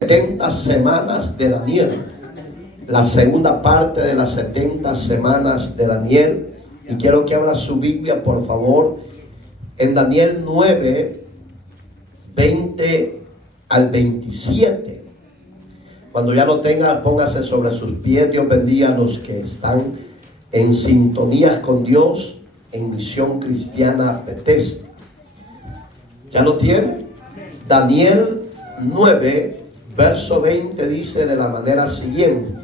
70 semanas de Daniel, la segunda parte de las 70 semanas de Daniel. Y quiero que abra su Biblia, por favor, en Daniel 9, 20 al 27. Cuando ya lo tenga, póngase sobre sus pies. Dios bendiga a los que están en sintonías con Dios en Misión Cristiana Bethesda. ¿Ya lo tiene? Daniel 9, verso 20 dice de la manera siguiente: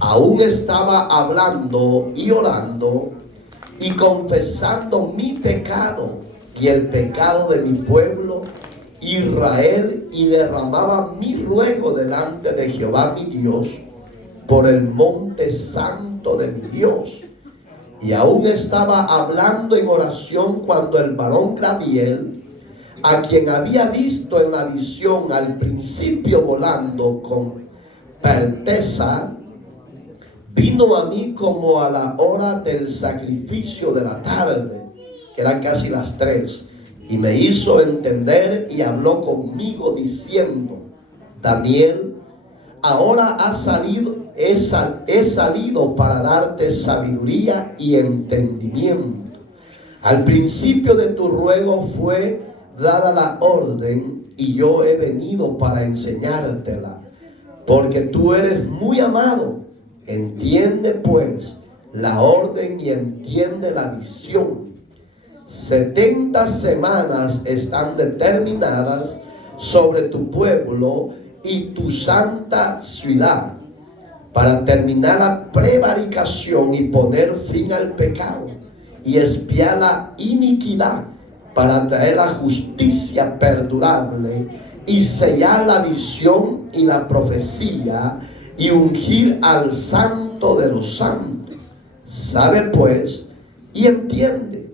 aún estaba hablando y orando y confesando mi pecado y el pecado de mi pueblo Israel, y derramaba mi ruego delante de Jehová mi Dios por el monte santo de mi Dios. Y aún estaba hablando en oración cuando el varón Gabriel, a quien había visto en la visión al principio volando con certeza, vino a mí como a la hora del sacrificio de la tarde, que eran casi las 3, y me hizo entender y habló conmigo diciendo: Daniel, ahora he salido para darte sabiduría y entendimiento. Al principio de tu ruego fue dada la orden, y yo he venido para enseñártela, porque tú eres muy amado. Entiende pues la orden y entiende la visión. 70 semanas están determinadas sobre tu pueblo y tu santa ciudad, para terminar la prevaricación y poner fin al pecado y expiar la iniquidad, para traer la justicia perdurable y sellar la visión y la profecía y ungir al santo de los santos. Sabe pues y entiende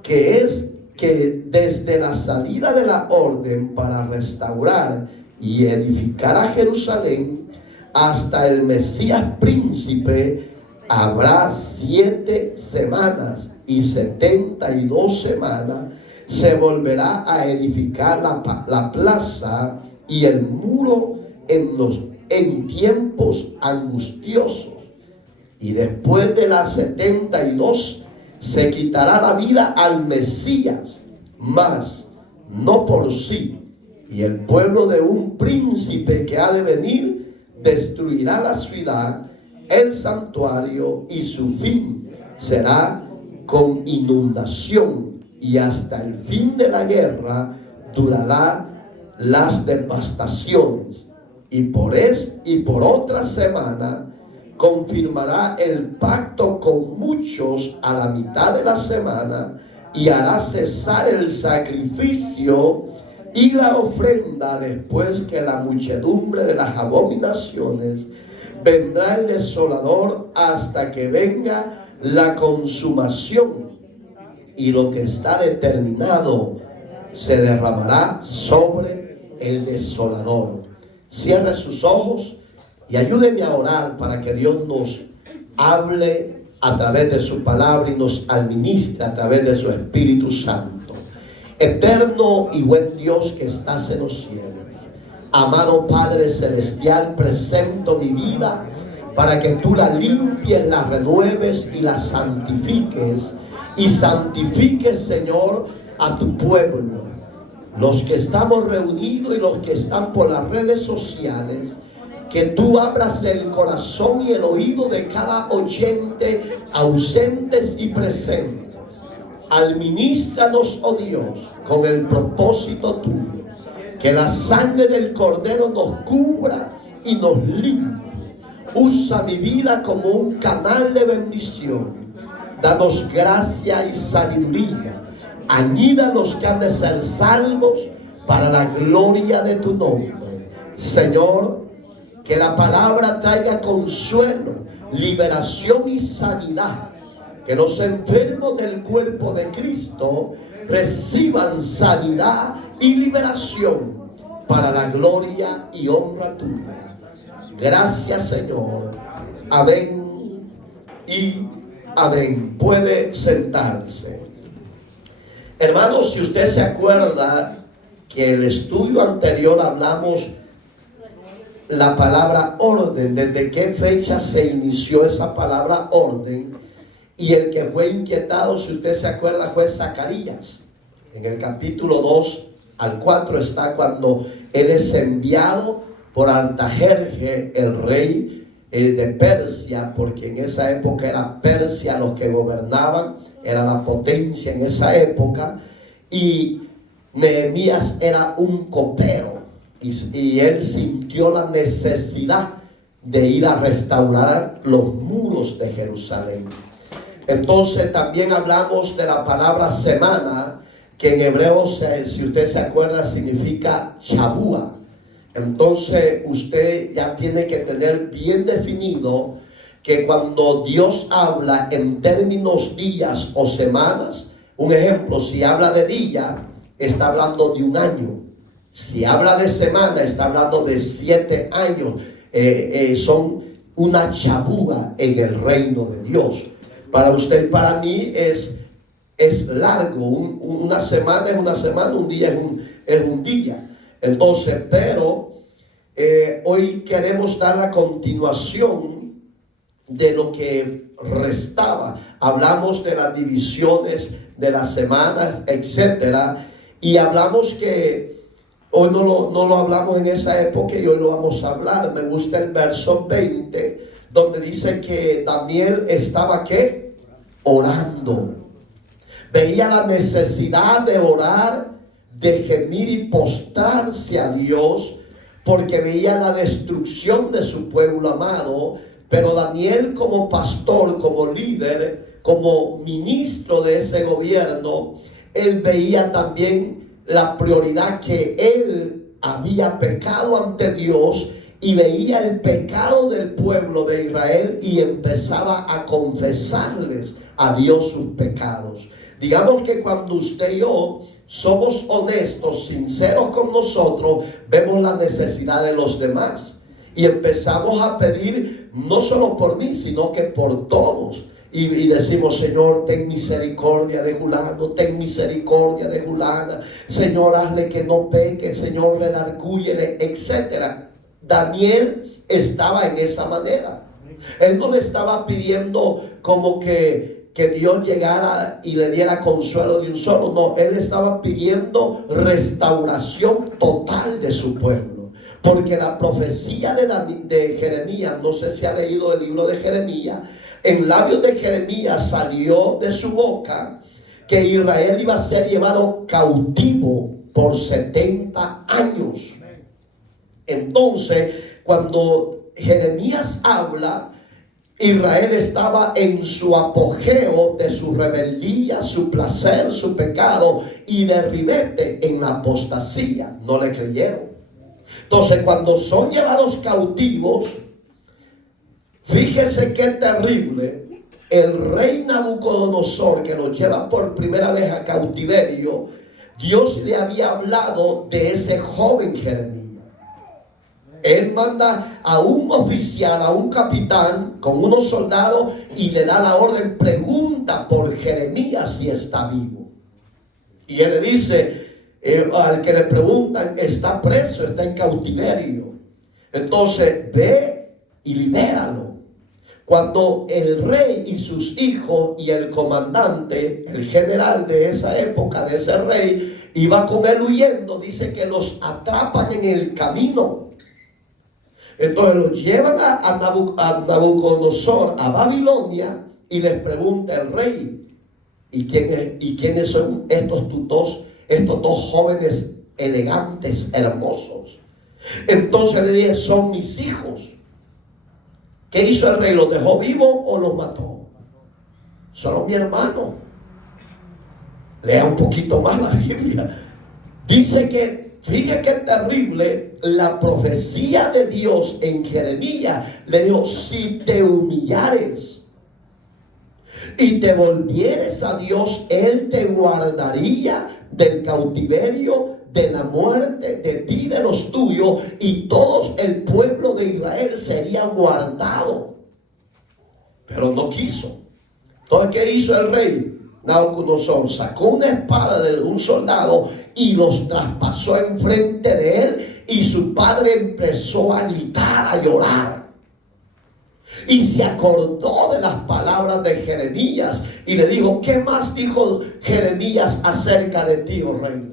que desde la salida de la orden para restaurar y edificar a Jerusalén hasta el Mesías príncipe habrá 7 semanas, y 72 semanas se volverá a edificar la plaza y el muro en tiempos angustiosos. Y después de las 72 se quitará la vida al Mesías, mas no por sí. Y el pueblo de un príncipe que ha de venir destruirá la ciudad, el santuario, y su fin será con inundación, y hasta el fin de la guerra durará las devastaciones. Y por otra semana confirmará el pacto con muchos a la mitad de la semana, y hará cesar el sacrificio y la ofrenda. Después que la muchedumbre de las abominaciones, vendrá el desolador hasta que venga la consumación, y lo que está determinado se derramará sobre el desolador. Cierre sus ojos y ayúdeme a orar para que Dios nos hable a través de su palabra y nos administre a través de su Espíritu Santo. Eterno y buen Dios que estás en los cielos, amado Padre Celestial, presento mi vida para que tú la limpies, la renueves y la santifiques. Y santifiques, Señor, a tu pueblo, los que estamos reunidos y los que están por las redes sociales. Que tú abras el corazón y el oído de cada oyente, ausentes y presentes. Administranos, oh Dios, con el propósito tuyo. Que la sangre del Cordero nos cubra y nos limpie. Usa mi vida como un canal de bendición. Danos gracia y sabiduría. Añida los que han de ser salvos para la gloria de tu nombre. Señor, que la palabra traiga consuelo, liberación y sanidad. Que los enfermos del cuerpo de Cristo reciban sanidad y liberación para la gloria y honra tuya. Gracias, Señor. Amén y amén. Puede sentarse. Hermanos, si usted se acuerda que en el estudio anterior hablamos la palabra orden, desde qué fecha se inició esa palabra orden. Y el que fue inquietado, si usted se acuerda, fue Zacarías. En el capítulo 2 al 4 está cuando él es enviado por Artajerje, el rey de Persia, porque en esa época era Persia los que gobernaban, era la potencia en esa época, y Nehemías era un copero, y él sintió la necesidad de ir a restaurar los muros de Jerusalén. Entonces también hablamos de la palabra semana, que en hebreo, si usted se acuerda, significa Shabúa. Entonces usted ya tiene que tener bien definido que cuando Dios habla en términos días o semanas, un ejemplo, si habla de día, está hablando de un año. Si habla de semana, está hablando de 7 años. Son una Shabúa en el reino de Dios. Para usted, para mí es largo. Una semana es una semana, un día es un día. Entonces, pero hoy queremos dar la continuación de lo que restaba. Hablamos de las divisiones de las semanas, etcétera, y hablamos que hoy no lo hablamos en esa época y hoy lo vamos a hablar. Me gusta el verso 20, donde dice que Daniel estaba ¿qué? Orando. Veía la necesidad de orar, de gemir y postrarse a Dios, porque veía la destrucción de su pueblo amado. Pero Daniel, como pastor, como líder, como ministro de ese gobierno, él veía también la prioridad que él había pecado ante Dios, y veía el pecado del pueblo de Israel y empezaba a confesarles a Dios sus pecados. Digamos que cuando usted y yo somos honestos, sinceros con nosotros, vemos la necesidad de los demás y empezamos a pedir no solo por mí, sino que por todos. Y decimos: Señor, ten misericordia de Julano, ten misericordia de Julana, Señor, hazle que no peque, Señor, redargúyele, etcétera. Daniel estaba en esa manera. Él no le estaba pidiendo como que Dios llegara y le diera consuelo de un solo. No, él estaba pidiendo restauración total de su pueblo. Porque la profecía de Jeremías, no sé si ha leído el libro de Jeremías, en labios de Jeremías salió de su boca que Israel iba a ser llevado cautivo por 70 años. Entonces, cuando Jeremías habla, Israel estaba en su apogeo de su rebeldía, su placer, su pecado, y de ribete en la apostasía. No le creyeron. Entonces, cuando son llevados cautivos, fíjese qué terrible. El rey Nabucodonosor, que los lleva por primera vez a cautiverio, Dios le había hablado de ese joven Jeremías. Él manda a un oficial, a un capitán con unos soldados, y le da la orden: pregunta por Jeremías si está vivo. Y él le dice, al que le preguntan, está preso, está en cautiverio. Entonces ve y libéralo. Cuando el rey y sus hijos y el comandante, el general de esa época, de ese rey, iba con él huyendo, dice que los atrapan en el camino. Entonces los llevan a Nabucodonosor, a Babilonia, y les pregunta el rey: ¿y quiénes son estos dos jóvenes elegantes, hermosos? Entonces le dije: son mis hijos. ¿Qué hizo el rey? ¿Los dejó vivos o los mató? Son mi hermano. Lea un poquito más la Biblia. Dice que, fíjate qué terrible, la profecía de Dios en Jeremías le dijo: si te humillares y te volvieres a Dios, Él te guardaría del cautiverio, de la muerte, de ti, de los tuyos, y todo el pueblo de Israel sería guardado. Pero no quiso. Entonces, ¿qué hizo el rey? Nabucodonosor sacó una espada de un soldado y los traspasó enfrente de él, y su padre empezó a gritar, a llorar. Y se acordó de las palabras de Jeremías y le dijo: ¿qué más dijo Jeremías acerca de ti, oh rey?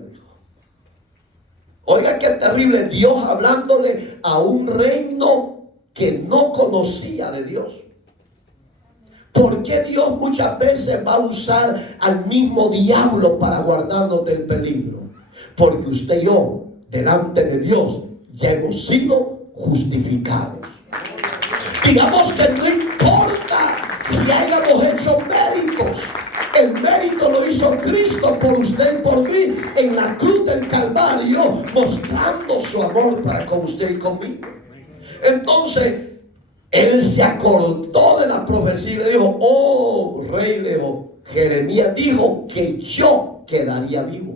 Oiga, qué terrible, Dios hablándole a un reino que no conocía de Dios. ¿Por qué Dios muchas veces va a usar al mismo diablo para guardarnos del peligro? Porque usted y yo, delante de Dios, ya hemos sido justificados. Digamos que no importa si hayamos hecho méritos. El mérito lo hizo Cristo por usted y por mí en la cruz del Calvario, mostrando su amor para con usted y conmigo. Entonces, él se acordó de la profecía y le dijo: oh rey, le dijo, Jeremías dijo que yo quedaría vivo.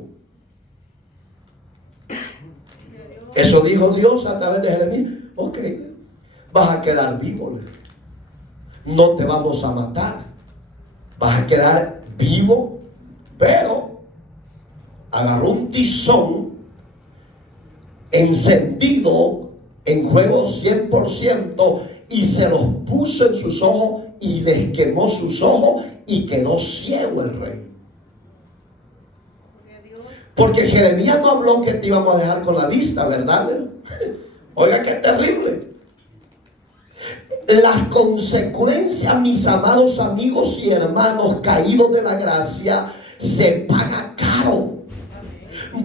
Eso dijo Dios a través de Jeremías. Ok, vas a quedar vivo. No te vamos a matar. Vas a quedar vivo. Pero agarró un tizón encendido en fuego 100% y se los puso en sus ojos y les quemó sus ojos y quedó ciego el rey. Porque Jeremías no habló que te íbamos a dejar con la vista, ¿verdad? Oiga, qué terrible. Las consecuencias, mis amados amigos y hermanos caídos de la gracia, se paga caro.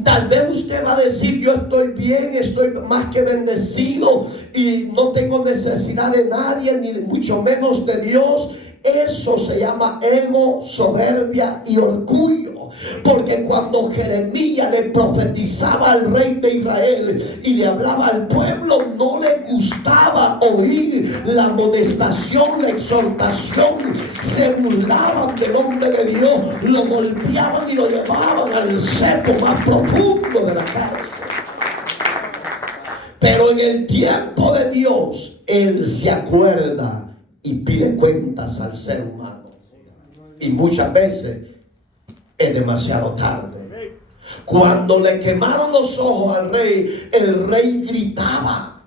Tal vez usted va a decir: yo estoy bien, estoy más que bendecido y no tengo necesidad de nadie, ni mucho menos de Dios. Eso se llama ego, soberbia y orgullo. Porque cuando Jeremías le profetizaba al rey de Israel y le hablaba al pueblo, no le gustaba oír la amonestación, la exhortación. Se burlaban del hombre de Dios, lo golpeaban y lo llevaban al cepo más profundo de la cárcel. Pero en el tiempo de Dios, Él se acuerda y pide cuentas al ser humano. Y muchas veces es demasiado tarde. Cuando le quemaron los ojos al rey, el rey gritaba.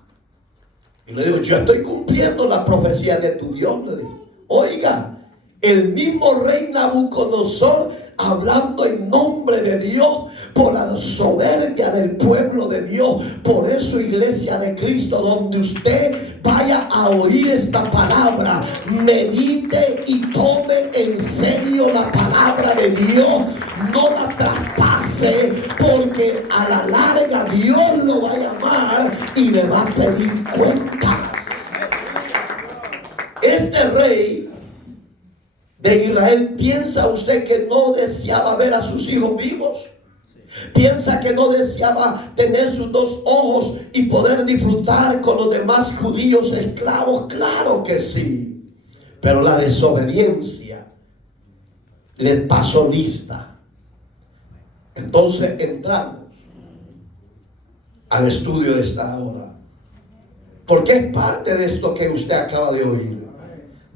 Y le dijo: yo estoy cumpliendo la profecía de tu Dios. Le dijo. Oiga, el mismo rey Nabucodonosor, hablando en nombre de Dios, por la soberbia del pueblo de Dios. Por eso, iglesia de Cristo, donde usted vaya a oír esta palabra, medite y tome en serio la palabra de Dios. No la traspase, porque a la larga Dios lo va a llamar y le va a pedir cuentas. Este rey de Israel, ¿piensa usted que no deseaba ver a sus hijos vivos? ¿Piensa que no deseaba tener sus dos ojos y poder disfrutar con los demás judíos esclavos? Claro que sí. Pero la desobediencia le pasó lista. Entonces entramos al estudio de esta hora, porque es parte de esto que usted acaba de oír.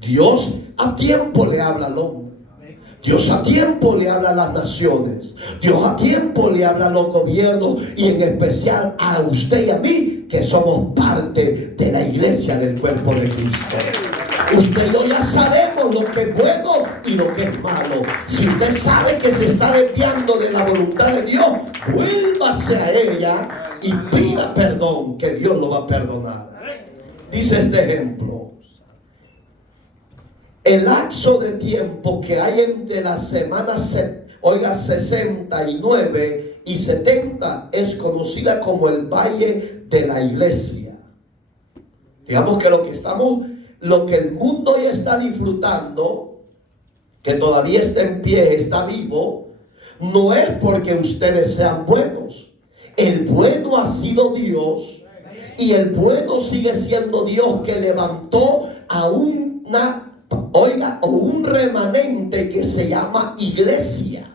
Dios a tiempo le habla al hombre. Dios a tiempo le habla a las naciones. Dios a tiempo le habla a los gobiernos, y en especial a usted y a mí, que somos parte de la iglesia del cuerpo de Cristo. Usted y yo ya sabemos lo que es bueno y lo que es malo. Si usted sabe que se está desviando de la voluntad de Dios, vuélvase a ella y pida perdón, que Dios lo va a perdonar. Dice este ejemplo: el lapso de tiempo que hay entre las semanas 69 y 70 es conocida como el Valle de la Iglesia. Digamos que lo que el mundo ya está disfrutando, que todavía está en pie, está vivo, no es porque ustedes sean buenos. El bueno ha sido Dios, y el bueno sigue siendo Dios, que levantó a un remanente que se llama iglesia.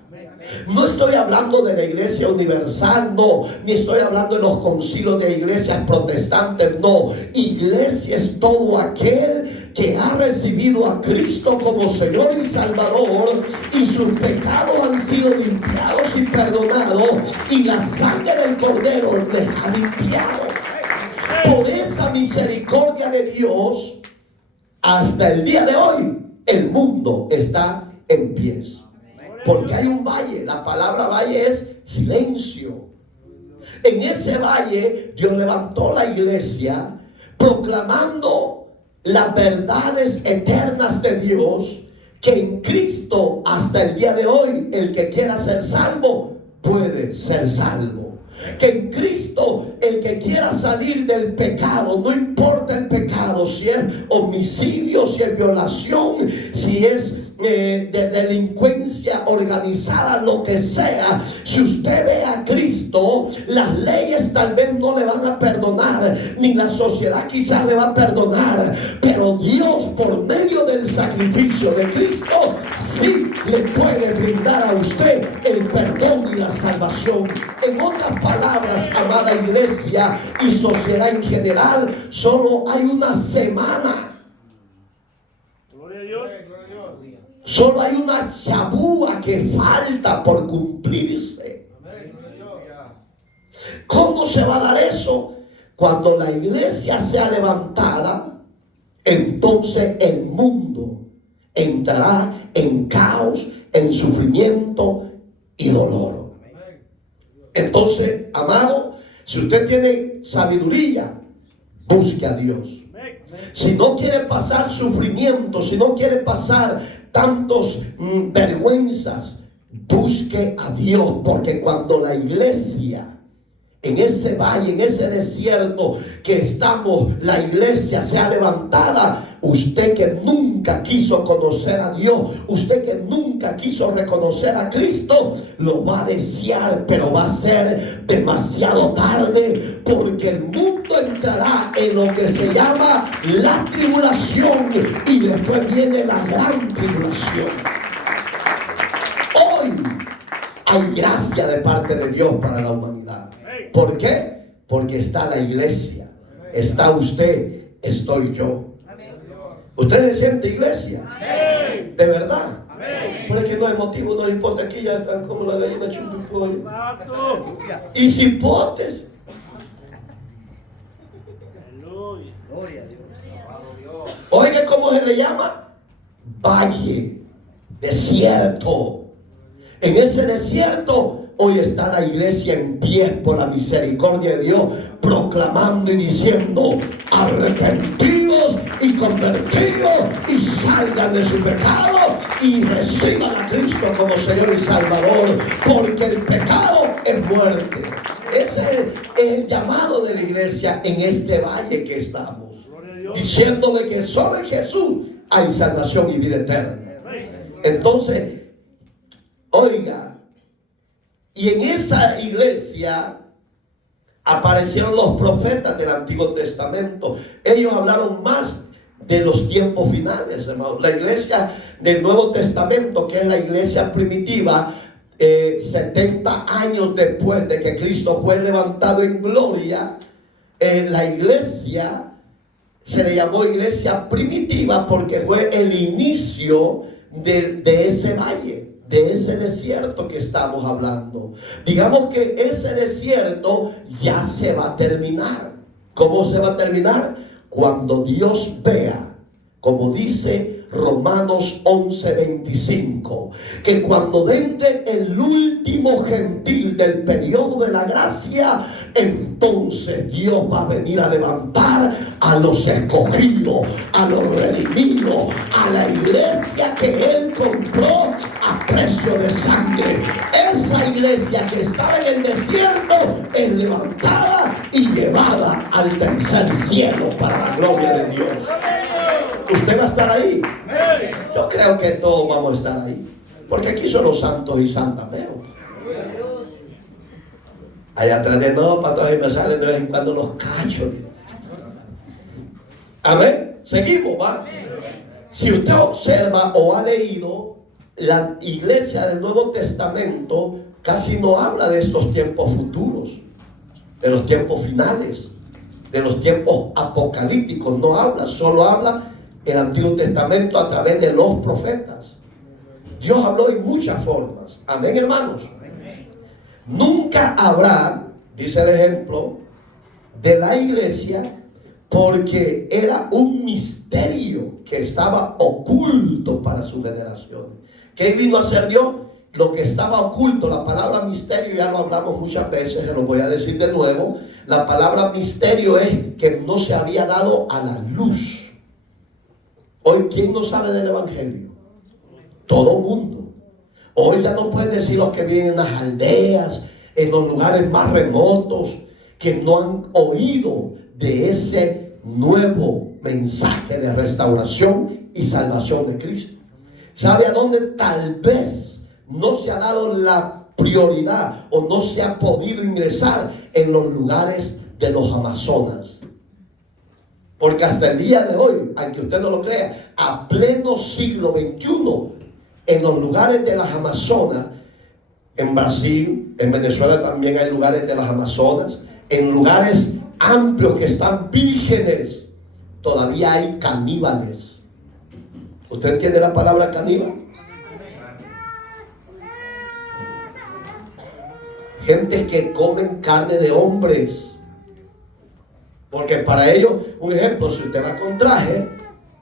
No estoy hablando de la iglesia universal, no, ni estoy hablando de los concilios de iglesias protestantes, no. Iglesia es todo aquel que ha recibido a Cristo como Señor y Salvador, y sus pecados han sido limpiados y perdonados, y la sangre del Cordero les ha limpiado. Por esa misericordia de Dios, hasta el día de hoy, el mundo está en pie. Porque hay un valle. La palabra valle es silencio. En ese valle Dios levantó la iglesia proclamando las verdades eternas de Dios, que en Cristo hasta el día de hoy el que quiera ser salvo puede ser salvo. Que en Cristo el que quiera salir del pecado, no importa el pecado, si es homicidio, si es violación, si es de delincuencia organizada, lo que sea, si usted ve a Cristo, las leyes tal vez no le van a perdonar, ni la sociedad quizás le va a perdonar, pero Dios, por medio del sacrificio de Cristo, sí le puede brindar a usted el perdón y la salvación. En otras palabras, amada iglesia y sociedad en general, solo hay una semana. Solo hay una chabúa que falta por cumplirse. ¿Cómo se va a dar eso? Cuando la iglesia sea levantada, entonces el mundo entrará en caos, en sufrimiento y dolor. Entonces, amado, si usted tiene sabiduría, busque a Dios. Si no quiere pasar sufrimiento, si no quiere pasar tantos vergüenzas, busque a Dios, porque cuando la iglesia en ese valle, en ese desierto que estamos, la iglesia sea levantada, usted que nunca quiso conocer a Dios, usted que nunca quiso reconocer a Cristo, lo va a desear, pero va a ser demasiado tarde, porque el mundo entrará en lo que se llama la tribulación, y después viene la gran tribulación. Hoy hay gracia de parte de Dios para la humanidad. ¿Por qué? Porque está la iglesia, está usted, estoy yo. ¿Usted se siente iglesia? ¿De verdad? Porque no hay motivo, no hay importa, aquí ya están como la gallina chupipollo. Y cipotes. Oiga, ¿cómo se le llama? Valle, desierto. En ese desierto hoy está la iglesia en pie por la misericordia de Dios, proclamando y diciendo: arrepentidos y convertidos y salgan de su pecado y reciban a Cristo como Señor y Salvador, porque el pecado es muerte. Ese es el llamado de la iglesia en este valle que estamos, diciéndole que solo en Jesús hay salvación y vida eterna. Entonces, oiga, y en esa iglesia aparecieron los profetas del Antiguo Testamento. Ellos hablaron más de los tiempos finales, hermano. La iglesia del Nuevo Testamento, que es la iglesia primitiva, 70 años después de que Cristo fue levantado en gloria, la iglesia se le llamó iglesia primitiva porque fue el inicio de ese valle, de ese desierto que estamos hablando. Digamos que ese desierto ya se va a terminar. ¿Cómo se va a terminar? Cuando Dios vea, como dice Romanos 11:25, que cuando entre el último gentil del periodo de la gracia, entonces Dios va a venir a levantar a los escogidos, a los redimidos, a la iglesia que Él compró a precio de sangre. Esa iglesia que estaba en el desierto es levantada y llevada al tercer cielo para la gloria de Dios. ¿Usted va a estar ahí? Yo creo que todos vamos a estar ahí, porque aquí son los santos y santas, veo. Allá atrás de no, pastores, me salen de vez en cuando los cachos. Amén. Seguimos, ¿va? Si usted observa o ha leído, la iglesia del Nuevo Testamento casi no habla de estos tiempos futuros, de los tiempos finales, de los tiempos apocalípticos. No habla, solo habla el Antiguo Testamento a través de los profetas. Dios habló en muchas formas. Amén, hermanos. Nunca habrá, dice el ejemplo, de la iglesia, porque era un misterio que estaba oculto para su generación. ¿Qué vino a hacer Dios? Lo que estaba oculto. La palabra misterio ya lo hablamos muchas veces, se lo voy a decir de nuevo. La palabra misterio es que no se había dado a la luz. Hoy, ¿quién no sabe del evangelio? Todo el mundo. Hoy ya no pueden decir los que viven en las aldeas, en los lugares más remotos, que no han oído de ese nuevo mensaje de restauración y salvación de Cristo. ¿Sabe a dónde tal vez no se ha dado la prioridad o no se ha podido ingresar? En los lugares de los Amazonas. Porque hasta el día de hoy, aunque usted no lo crea, a pleno siglo XXI, en los lugares de las Amazonas, en Brasil, en Venezuela también hay lugares de las Amazonas, en lugares amplios que están vírgenes, todavía hay caníbales. ¿Usted entiende la palabra caníbal? Gente que comen carne de hombres. Porque para ellos, un ejemplo, si usted va con traje,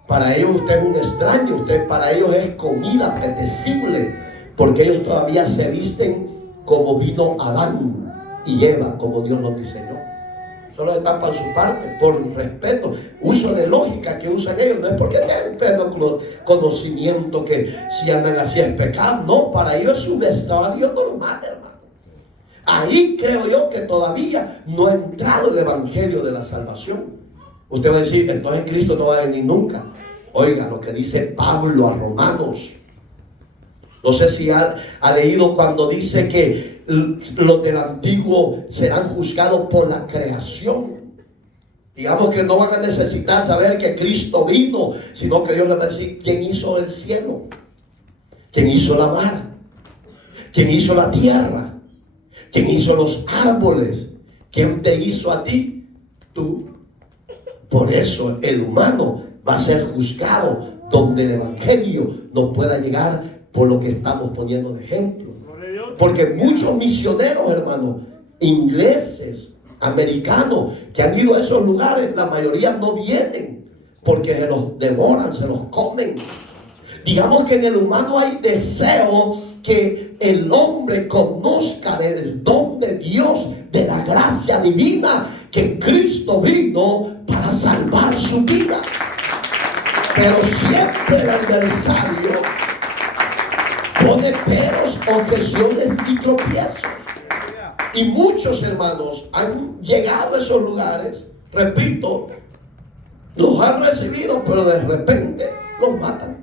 para ellos usted es un extraño, para ellos es comida apetecible, porque ellos todavía se visten como vino Adán y Eva, como Dios nos diseñó. Solo están para su parte, por respeto, uso de lógica que usan ellos. No es porque tienen pleno conocimiento que si andan así es pecado. No, para ellos es un vestuario normal, hermano. Ahí creo yo que todavía no ha entrado el evangelio de la salvación. Usted va a decir, entonces Cristo no va a venir nunca. Oiga lo que dice Pablo a Romanos. No sé si ha leído cuando dice que los del antiguo serán juzgados por la creación. Digamos que no van a necesitar saber que Cristo vino, sino que Dios les va a decir quién hizo el cielo, quién hizo la mar, quién hizo la tierra, quién hizo los árboles, quién te hizo a ti, tú. Por eso el humano va a ser juzgado donde el evangelio no pueda llegar por lo que estamos poniendo de ejemplo. Porque muchos misioneros, hermanos, ingleses, americanos, que han ido a esos lugares, la mayoría no vienen porque se los devoran, se los comen. Digamos que en el humano hay deseo que el hombre conozca del don de Dios, de la gracia divina, que Cristo vino para salvar su vida. Pero siempre el adversario pone peros, objeciones y tropiezos. Y muchos hermanos han llegado a esos lugares, repito, los han recibido, pero de repente los matan.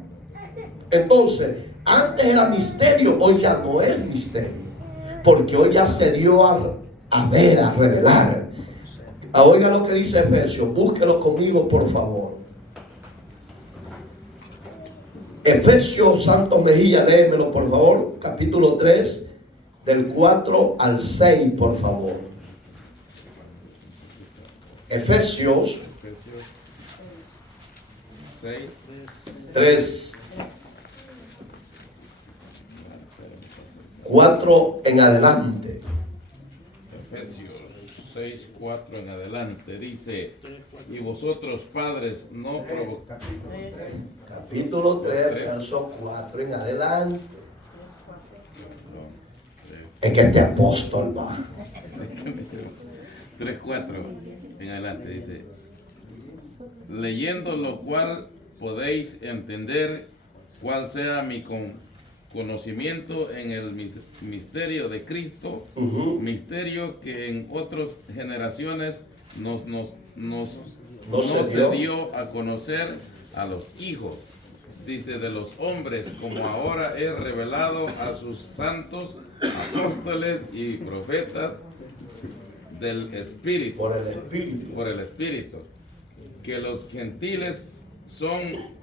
Entonces, antes era misterio, hoy ya no es misterio, porque hoy ya se dio a ver, a revelar. Oiga lo que dice Efesios, búsquelo conmigo por favor. Efesios Santos Mejía, léemelo por favor, capítulo 3, del 4 al 6, por favor. Efesios 3, 4 en adelante. Efesios 6, 4 en adelante dice: y vosotros padres no provocáis. Capítulo 3, verso 4 en adelante. Es que este apóstol va. 3, 4 en adelante dice: leyendo lo cual podéis entender cuál sea mi conocimiento en el misterio de Cristo, misterio que en otras generaciones no se dio a conocer a los hijos, dice, de los hombres, como ahora es revelado a sus santos apóstoles y profetas del Espíritu, por el Espíritu, que los gentiles son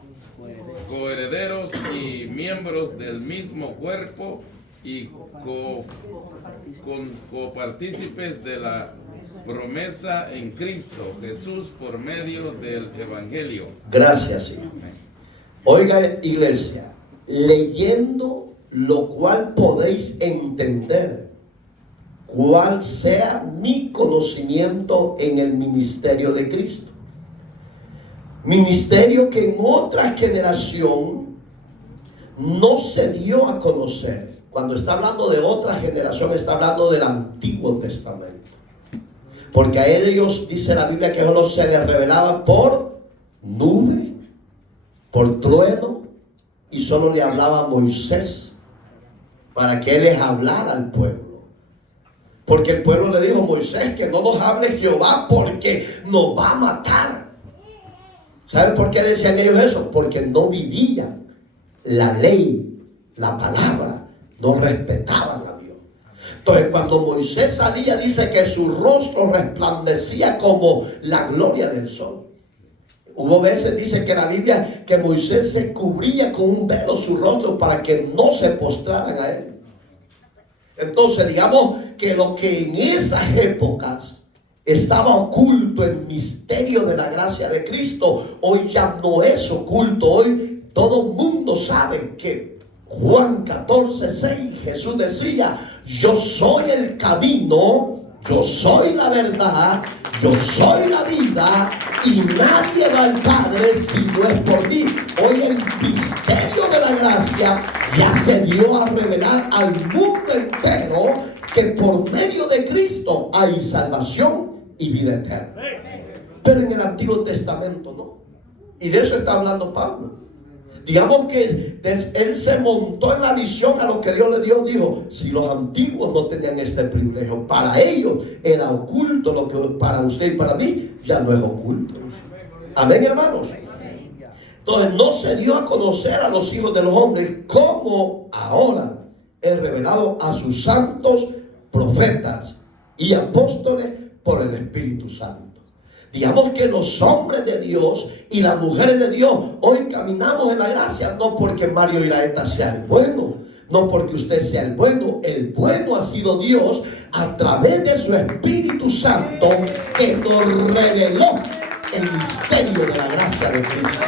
coherederos y miembros del mismo cuerpo y copartícipes de la promesa en Cristo Jesús por medio del Evangelio. Gracias, Señor. Oiga, iglesia, leyendo lo cual podéis entender cuál sea mi conocimiento en el ministerio de Cristo. Ministerio que en otra generación no se dio a conocer. Cuando está hablando de otra generación, está hablando del Antiguo Testamento. Porque a ellos, dice la Biblia, que solo se les revelaba por nube, por trueno, y solo le hablaba a Moisés para que él les hablara al pueblo. Porque el pueblo le dijo: Moisés, que no nos hable Jehová porque nos va a matar. ¿Saben por qué decían ellos eso? Porque no vivían la ley, la palabra, no respetaban a Dios. Entonces, cuando Moisés salía, dice que su rostro resplandecía como la gloria del sol. Hubo veces, dice que la Biblia, que Moisés se cubría con un velo su rostro para que no se postraran a él. Entonces, digamos que lo que en esas épocas estaba oculto, el misterio de la gracia de Cristo, hoy ya no es oculto. Hoy todo el mundo sabe que Juan 14:6, Jesús decía: yo soy el camino, yo soy la verdad, yo soy la vida, y nadie va al Padre si no es por mí. Hoy el misterio de la gracia ya se dio a revelar al mundo entero, que por medio de Cristo hay salvación y vida eterna. Pero en el Antiguo Testamento no. Y de eso está hablando Pablo. Digamos que él se montó en la visión a lo que Dios le dio. Dijo: si los antiguos no tenían este privilegio, para ellos era oculto, lo que para usted y para mí ya no es oculto. Amén, hermanos. Entonces no se dio a conocer a los hijos de los hombres, como ahora es revelado a sus santos profetas y apóstoles por el Espíritu Santo. Digamos que los hombres de Dios y las mujeres de Dios hoy caminamos en la gracia, no porque Mario Iraeta sea el bueno, no porque usted sea el bueno ha sido Dios a través de su Espíritu Santo, que nos reveló el misterio de la gracia de Cristo.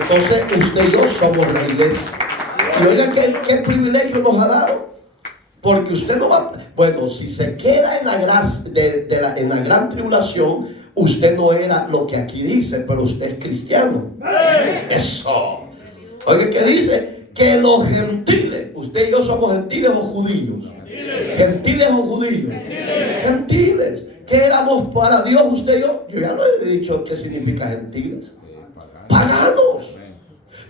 Entonces usted y yo somos la iglesia. Y oiga, ¿qué privilegio nos ha dado? Porque usted no va, bueno, si se queda en la gracia, en la gran tribulación, usted no era lo que aquí dice, pero usted es cristiano. Eso. Oiga, ¿qué dice? Que los gentiles, usted y yo somos gentiles o judíos. Gentiles o judíos. Gentiles. ¿Qué éramos para Dios usted y yo? Yo ya lo he dicho qué significa gentiles. Paganos.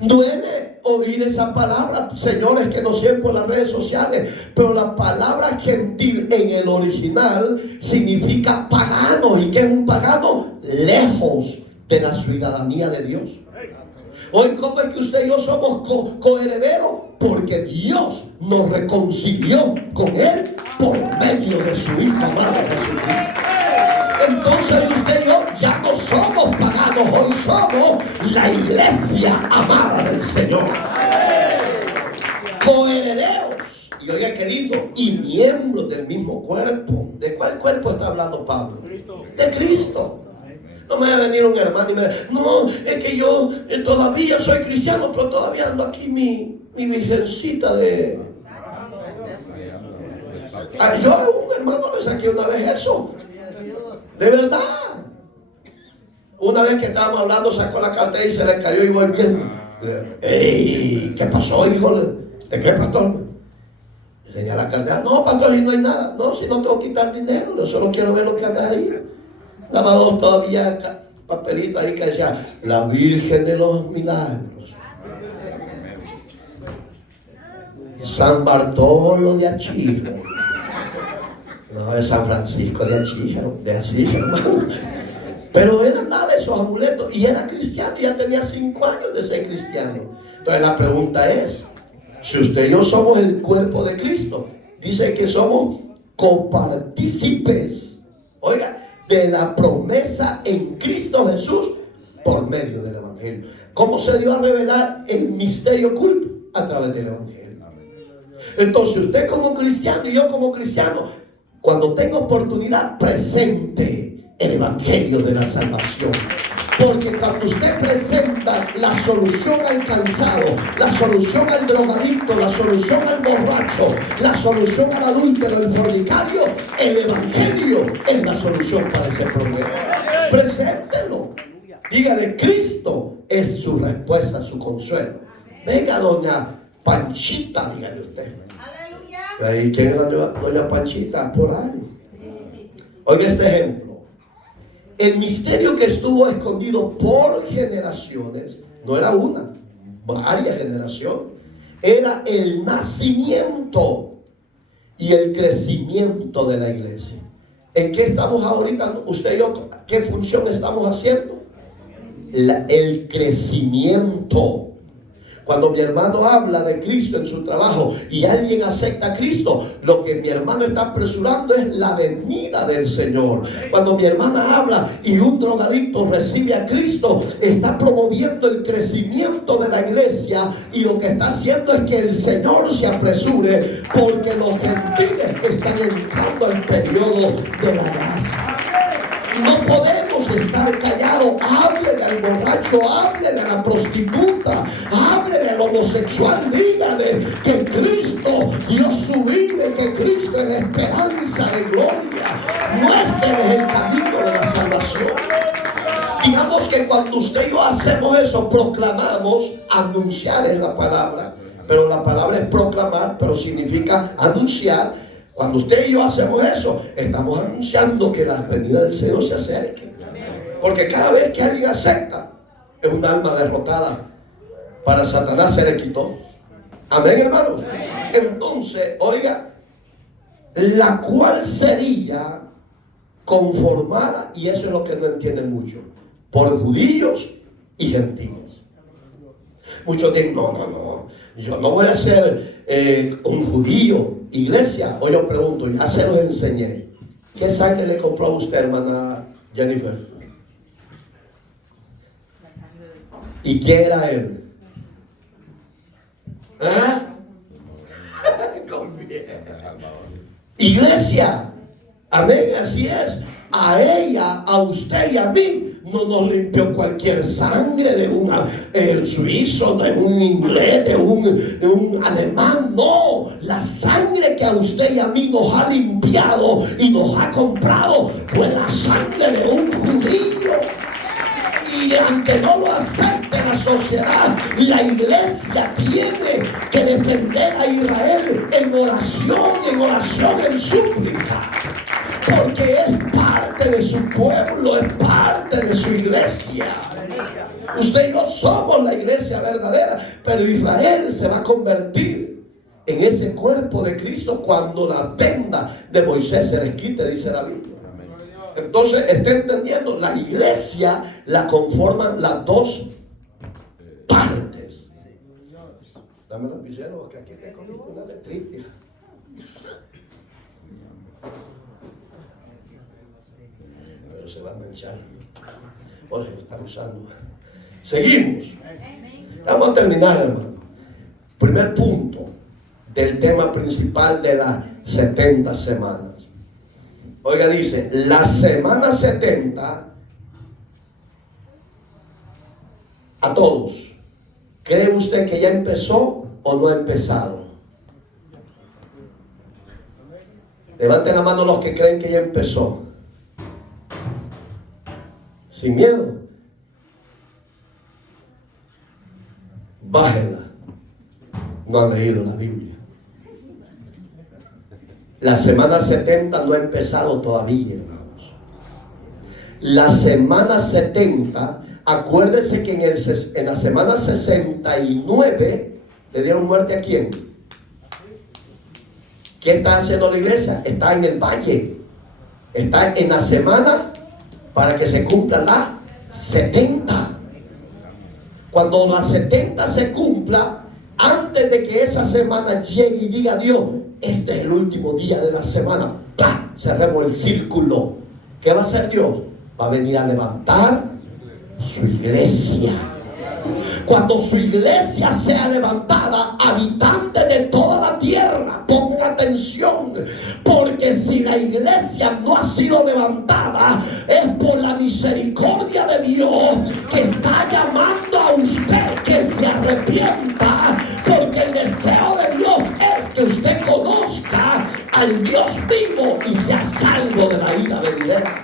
Duele oír esa palabra, señores, que nos siguen por las redes sociales, pero la palabra gentil en el original significa pagano. ¿Y qué es un pagano? Lejos de la ciudadanía de Dios. Hoy, ¿cómo es que usted y yo somos coherederos? Porque Dios nos reconcilió con Él por medio de su Hijo amado Jesucristo. Entonces usted y yo ya no somos paganos, hoy somos la iglesia amada del Señor. Coherederos, y oiga, querido, y miembros del mismo cuerpo. ¿De cuál cuerpo está hablando Pablo? De Cristo. No me va a venir un hermano y me dice: no, es que yo todavía soy cristiano, pero todavía ando aquí mi virgencita de... Yo a un hermano le saqué una vez eso. De verdad. Una vez que estábamos hablando, sacó la cartera y se le cayó y volviendo. ¡Ey! ¿Qué pasó, hijo? ¿De qué, pastor? Tenía la cartera. No, pastor, y no hay nada. No, si no tengo que quitar dinero, yo solo quiero ver lo que anda ahí. Daba todavía papelito ahí que decía: la Virgen de los Milagros, San Bartolo de Achío. No, es San Francisco de Achío, hermano. Pero él andaba esos amuletos y era cristiano, ya tenía 5 años de ser cristiano. Entonces la pregunta es: si usted y yo somos el cuerpo de Cristo, dice que somos copartícipes, oiga, de la promesa en Cristo Jesús por medio del Evangelio. ¿Cómo se dio a revelar el misterio oculto? A través del Evangelio. Entonces usted como cristiano y yo como cristiano, cuando tenga oportunidad, presente el evangelio de la salvación. Porque cuando usted presenta la solución al cansado, la solución al drogadicto, la solución al borracho, la solución al adúltero, el fornicario, el evangelio es la solución para ese problema. Preséntelo. Dígale, Cristo es su respuesta, su consuelo. Venga, doña Panchita, dígale usted. ¿Y quién es la doña Panchita? Por ahí. Oiga este ejemplo. El misterio que estuvo escondido por generaciones, no era una, varias generaciones, era el nacimiento y el crecimiento de la iglesia. ¿En qué estamos ahorita? Usted y yo, ¿qué función estamos haciendo? El crecimiento. Cuando mi hermano habla de Cristo en su trabajo y alguien acepta a Cristo, lo que mi hermano está apresurando es la venida del Señor. Cuando mi hermana habla y un drogadicto recibe a Cristo, está promoviendo el crecimiento de la iglesia, y lo que está haciendo es que el Señor se apresure, porque los gentiles están entrando al periodo de la gracia. No podemos estar callados. Háblele al borracho, háblele a la prostituta, háblele al homosexual. Dígale que Cristo dio su vida y que Cristo es la esperanza de gloria. Muéstreles el camino de la salvación. Digamos que cuando usted y yo hacemos eso, proclamamos, anunciar es la palabra, pero la palabra es proclamar, pero significa anunciar. Cuando usted y yo hacemos eso, estamos anunciando que la venida del Señor se acerque. Porque cada vez que alguien acepta, es un alma derrotada. Para Satanás se le quitó. Amén, hermanos. Entonces, oiga, la cual sería conformada, y eso es lo que no entienden mucho, por judíos y gentiles. Muchos dicen, no, yo no voy a ser un judío. Iglesia, hoy yo pregunto, ya se los enseñé. ¿Qué sangre le compró a usted, hermana Jennifer? ¿Y quién era él? Iglesia, amén, así es. A ella, a usted y a mí no nos limpió cualquier sangre de un suizo, de un inglés, de un alemán. No, la sangre que a usted y a mí nos ha limpiado y nos ha comprado fue la sangre de un judío. Y aunque no lo acepte la sociedad, la iglesia tiene que defender a Israel en oración, en súplica. Porque es parte de su pueblo, es parte de su iglesia. Usted y yo somos la iglesia verdadera, pero Israel se va a convertir en ese cuerpo de Cristo cuando la venda de Moisés se les quite, dice la Biblia. Entonces, está entendiendo, la iglesia la conforman las dos partes. Dame los lapicero, porque aquí tengo una letrita. Pero se va a manchar. Oye, lo están usando. Seguimos. Vamos a terminar, hermano. Primer punto del tema principal de las 70 semanas. Oiga, dice, la semana 70 a todos. ¿Cree usted que ya empezó o no ha empezado? Levanten la mano los que creen que ya empezó. Sin miedo. Bájela. No han leído la Biblia. La semana 70 no ha empezado todavía, hermanos. La semana 70, acuérdense que en la semana 69 le dieron muerte a ¿quién? ¿Qué está haciendo la iglesia? Está en el valle. Está en la semana para que se cumpla la 70. Cuando la 70 se cumpla, antes de que esa semana llegue y diga Dios, este es el último día de la semana, ¡plah!, cerremos el círculo. ¿Qué va a hacer Dios? Va a venir a levantar su iglesia. Cuando su iglesia sea levantada, habitantes de toda la tierra bendición. Porque si la iglesia no ha sido levantada, es por la misericordia de Dios que está llamando a usted que se arrepienta. Porque el deseo de Dios es que usted conozca al Dios vivo y sea salvo de la ira venidera.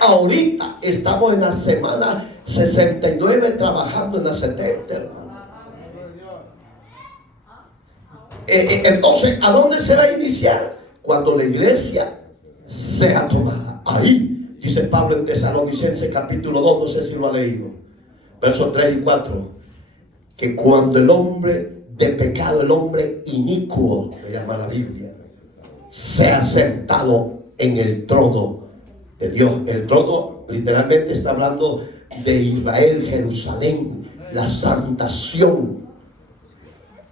Ahorita estamos en la semana 69 trabajando en la 70, hermano. Entonces, ¿a dónde se va a iniciar? Cuando la iglesia sea tomada. Ahí, dice Pablo en Tesalonicenses capítulo 2, no sé si lo ha leído, versos 3 y 4, que cuando el hombre de pecado, el hombre inicuo, le llama la Biblia, sea sentado en el trono de Dios. El trono literalmente está hablando de Israel, Jerusalén, la santa Sión.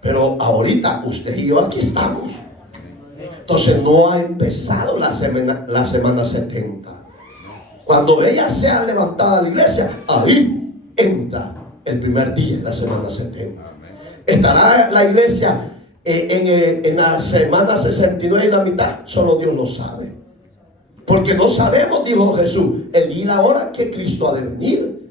Pero ahorita usted y yo aquí estamos. Entonces no ha empezado la semana 70. Cuando ella sea levantada a la iglesia, ahí entra el primer día de la semana 70. ¿Estará la iglesia en la semana 69 y la mitad? Solo Dios lo sabe. Porque no sabemos, dijo Jesús, el día y la hora que Cristo ha de venir.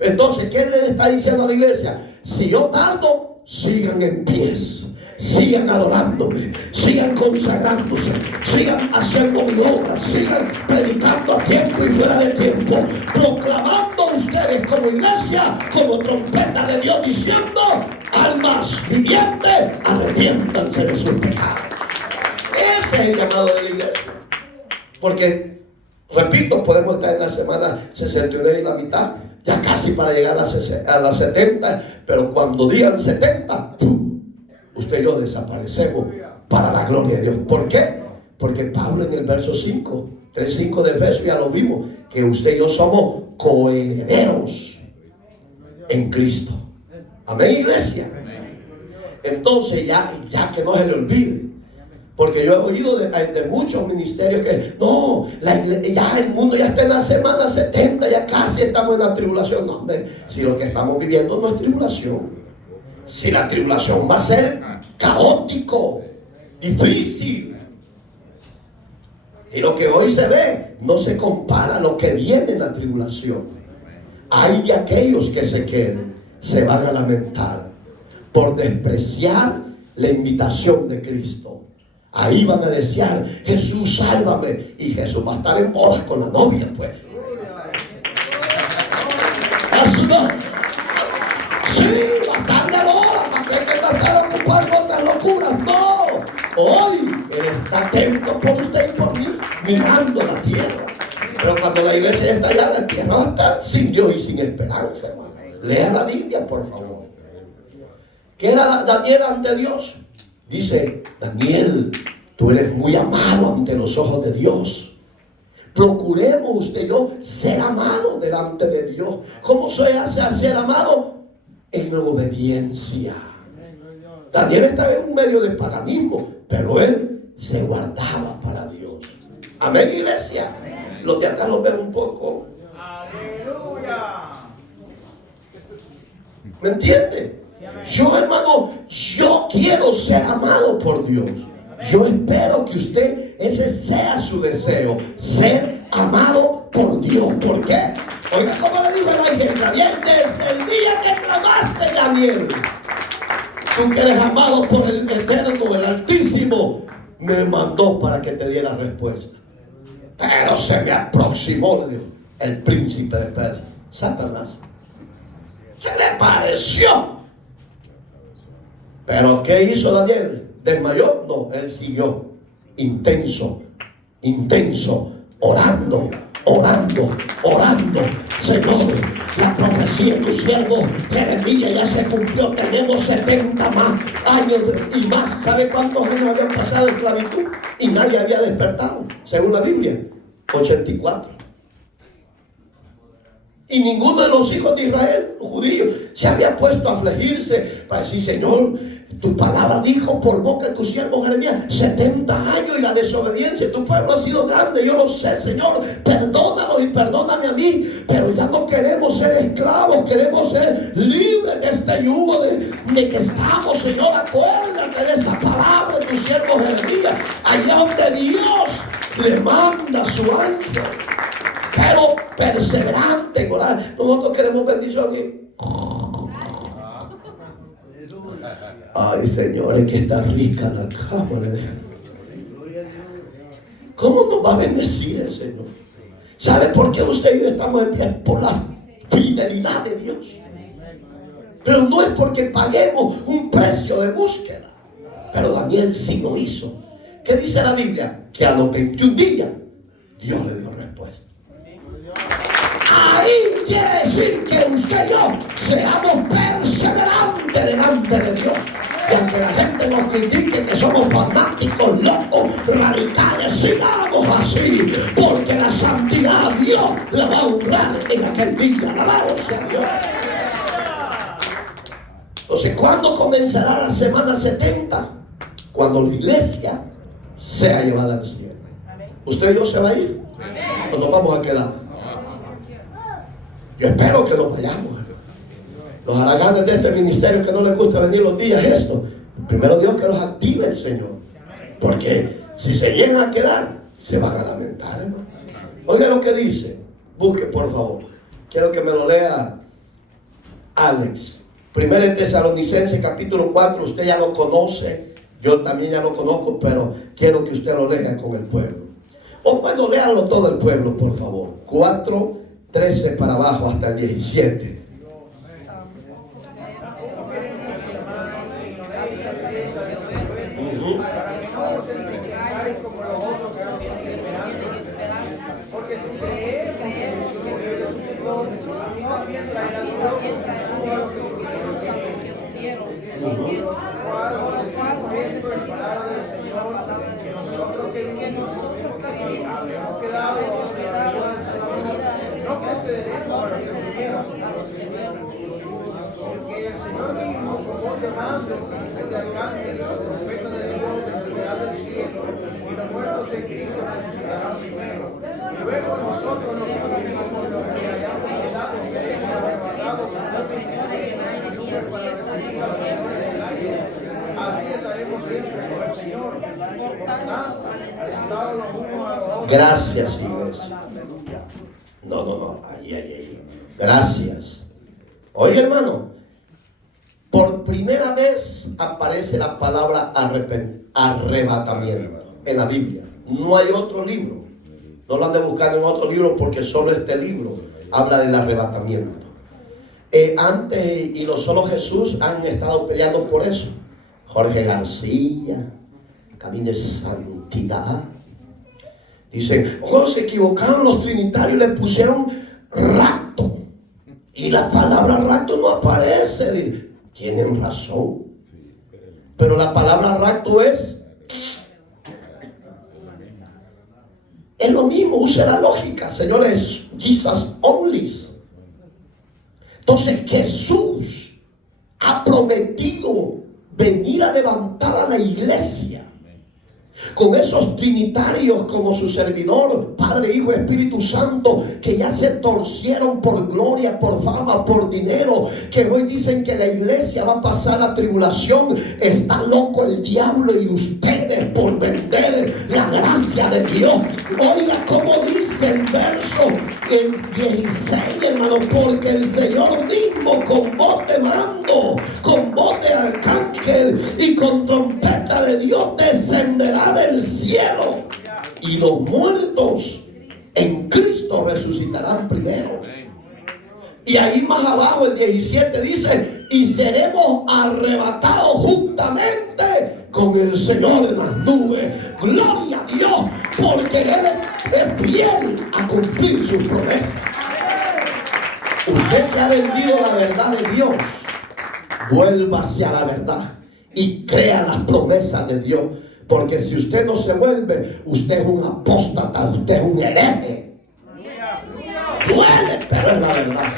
Entonces, ¿qué le está diciendo a la iglesia? Si yo tardo, sigan en pies, sigan adorándome, sigan consagrándose, sigan haciendo mi obra, sigan predicando a tiempo y fuera de tiempo, proclamando ustedes como iglesia, como trompeta de Dios, diciendo: almas vivientes, arrepiéntanse de sus pecados. Ese es el llamado de la iglesia. Porque, repito, podemos estar en la semana 69 y la mitad, ya casi para llegar a las 70, pero cuando digan 70, ¡pum!, usted y yo desaparecemos para la gloria de Dios. ¿Por qué? Porque Pablo en el verso 5, 3:5 de Efesios, ya lo vimos, que usted y yo somos coherederos en Cristo. Amén, iglesia. Entonces ya que no se le olvide. Porque yo he oído de muchos ministerios que no, ya el mundo ya está en la semana 70, ya casi estamos en la tribulación. No, hombre, si lo que estamos viviendo no es tribulación, si la tribulación va a ser caótico, difícil, y lo que hoy se ve no se compara a lo que viene en la tribulación. Hay de aquellos que se queden, se van a lamentar por despreciar la invitación de Cristo. Ahí van a desear: Jesús, sálvame. Y Jesús va a estar en bodas con la novia, pues. Sí, va a estar de bodas. ¿Para qué que va a estar ocupado con otras locuras? No. Hoy Él está atento por usted y por mí, mirando la tierra. Pero cuando la iglesia está allá, la tierra va a estar sin Dios y sin esperanza, hermano. Lea la Biblia, por favor. ¿Qué era Daniel ante Dios? Dice: Daniel, tú eres muy amado ante los ojos de Dios. Procuremos usted y yo ser amados delante de Dios. ¿Cómo se hace ser amado? En obediencia. Daniel estaba en un medio de paganismo, pero él se guardaba para Dios. Amén, iglesia. Los de acá los ven un poco. Aleluya. ¿Me entiende? Yo, hermano, yo quiero ser amado por Dios. Yo espero que usted, ese sea su deseo, ser amado por Dios. ¿Por qué? Oiga, como le dijo el ángel Daniel, desde el día que clamaste, Daniel, tú que eres amado por el Eterno, el Altísimo, me mandó para que te diera respuesta. Pero se me aproximó, le dijo, el príncipe de Persia, Satanás. ¿Qué le pareció? Pero ¿qué hizo Daniel? ¿Desmayó? No, él siguió intenso, orando. Señor, la profecía de tu siervo Jeremías ya se cumplió. Tenemos 70 más años y más. ¿Sabe cuántos años habían pasado de esclavitud? Y nadie había despertado, según la Biblia. 84. Y ninguno de los hijos de Israel, los judíos, se había puesto a afligirse para decir: Señor, tu palabra dijo por boca de tu siervo Jeremías 70 años y la desobediencia. Tu pueblo ha sido grande, yo lo sé, Señor. Perdónanos y perdóname a mí. Pero ya no queremos ser esclavos, queremos ser libres de este yugo de que estamos, Señor. Acuérdate de esa palabra de tu siervo Jeremías. le manda a su ángel, pero perseverante en orar. Nosotros queremos bendición aquí. Ay, señores, que está rica la cámara. ¿Cómo nos va a bendecir el Señor? ¿Sabe por qué usted y yo estamos en pie? Por la fidelidad de Dios. Pero no es porque paguemos un precio de búsqueda. Pero Daniel sí lo hizo. ¿Qué dice la Biblia? Que a los 21 días Dios le dio respuesta. Ahí quiere decir que usted y yo seamos perseverantes delante de Dios. Y aunque la gente nos critique que somos fanáticos, locos, radicales, sigamos así, porque la santidad Dios la va a honrar en aquel día. Alabado sea Dios. Entonces, ¿cuándo comenzará la semana 70? Cuando la iglesia sea llevada al cielo. ¿Usted y yo se va a ir? ¿O nos vamos a quedar? Yo espero que nos vayamos. Los haraganes de este ministerio que no les gusta venir los días, esto, primero Dios que los active el Señor, porque si se llegan a quedar, se van a lamentar, hermano. Oiga lo que dice, busque por favor, quiero que me lo lea Alex. 1 Tesalonicenses capítulo 4, usted ya lo conoce, yo también ya lo conozco, pero quiero que usted lo lea con el pueblo. O bueno, léalo todo el pueblo, por favor. 4, 13 para abajo hasta el 17. Porque si creemos que Dios resucitó, así también traerá todo a los que durmieron. Cuando decimos esto en palabra del Señor, que nosotros que vivimos, habíamos quedado no precederemos a los que durmieron. Porque el Señor mismo, con voz de mando, de arcángel, de profeta de Dios, descenderá del cielo, y los muertos en Cristo resucitarán primero. Y luego nosotros los que vivimos, los que hayamos quedado, seremos arrebatados juntamente en el aire para recibir a los señores del aire. Así estaremos siempre con el Señor. Por tanto, alentados los unos a los otros. Gracias, iglesia. No. Ahí. Gracias. Oye, hermano, por primera vez aparece la palabra arrebatamiento en la Biblia. No hay otro libro. No lo han de buscar en otro libro porque solo este libro habla del arrebatamiento. Antes y no solo Jesús han estado peleando por eso. Jorge García, Camino de Santidad. Dicen, se equivocaron los trinitarios, le pusieron rapto. Y la palabra rapto no aparece. Tienen razón. Pero la palabra rapto es lo mismo, usa la lógica, señores. Jesus only. Entonces Jesús ha prometido venir a levantar a la iglesia con esos trinitarios como su servidor, Padre, Hijo y Espíritu Santo, que ya se torcieron por gloria, por fama, por dinero, que hoy dicen que la iglesia va a pasar la tribulación. Está loco el diablo y ustedes por vender la gracia de Dios. Oiga cómo dice el verso en 16, hermano, porque el Señor mismo con voz de mando, con voz de arcángel y con trompeta de Dios descenderá del cielo, y los muertos en Cristo resucitarán primero. Y ahí más abajo el 17 dice, y seremos arrebatados juntamente con el Señor en las nubes. Gloria a Dios, porque Él es fiel a cumplir sus promesas. Usted que ha vendido la verdad de Dios, vuelva hacia la verdad y crea las promesas de Dios. Porque si usted no se vuelve, usted es un apóstata, usted es un hereje. Duele, pero es la verdad.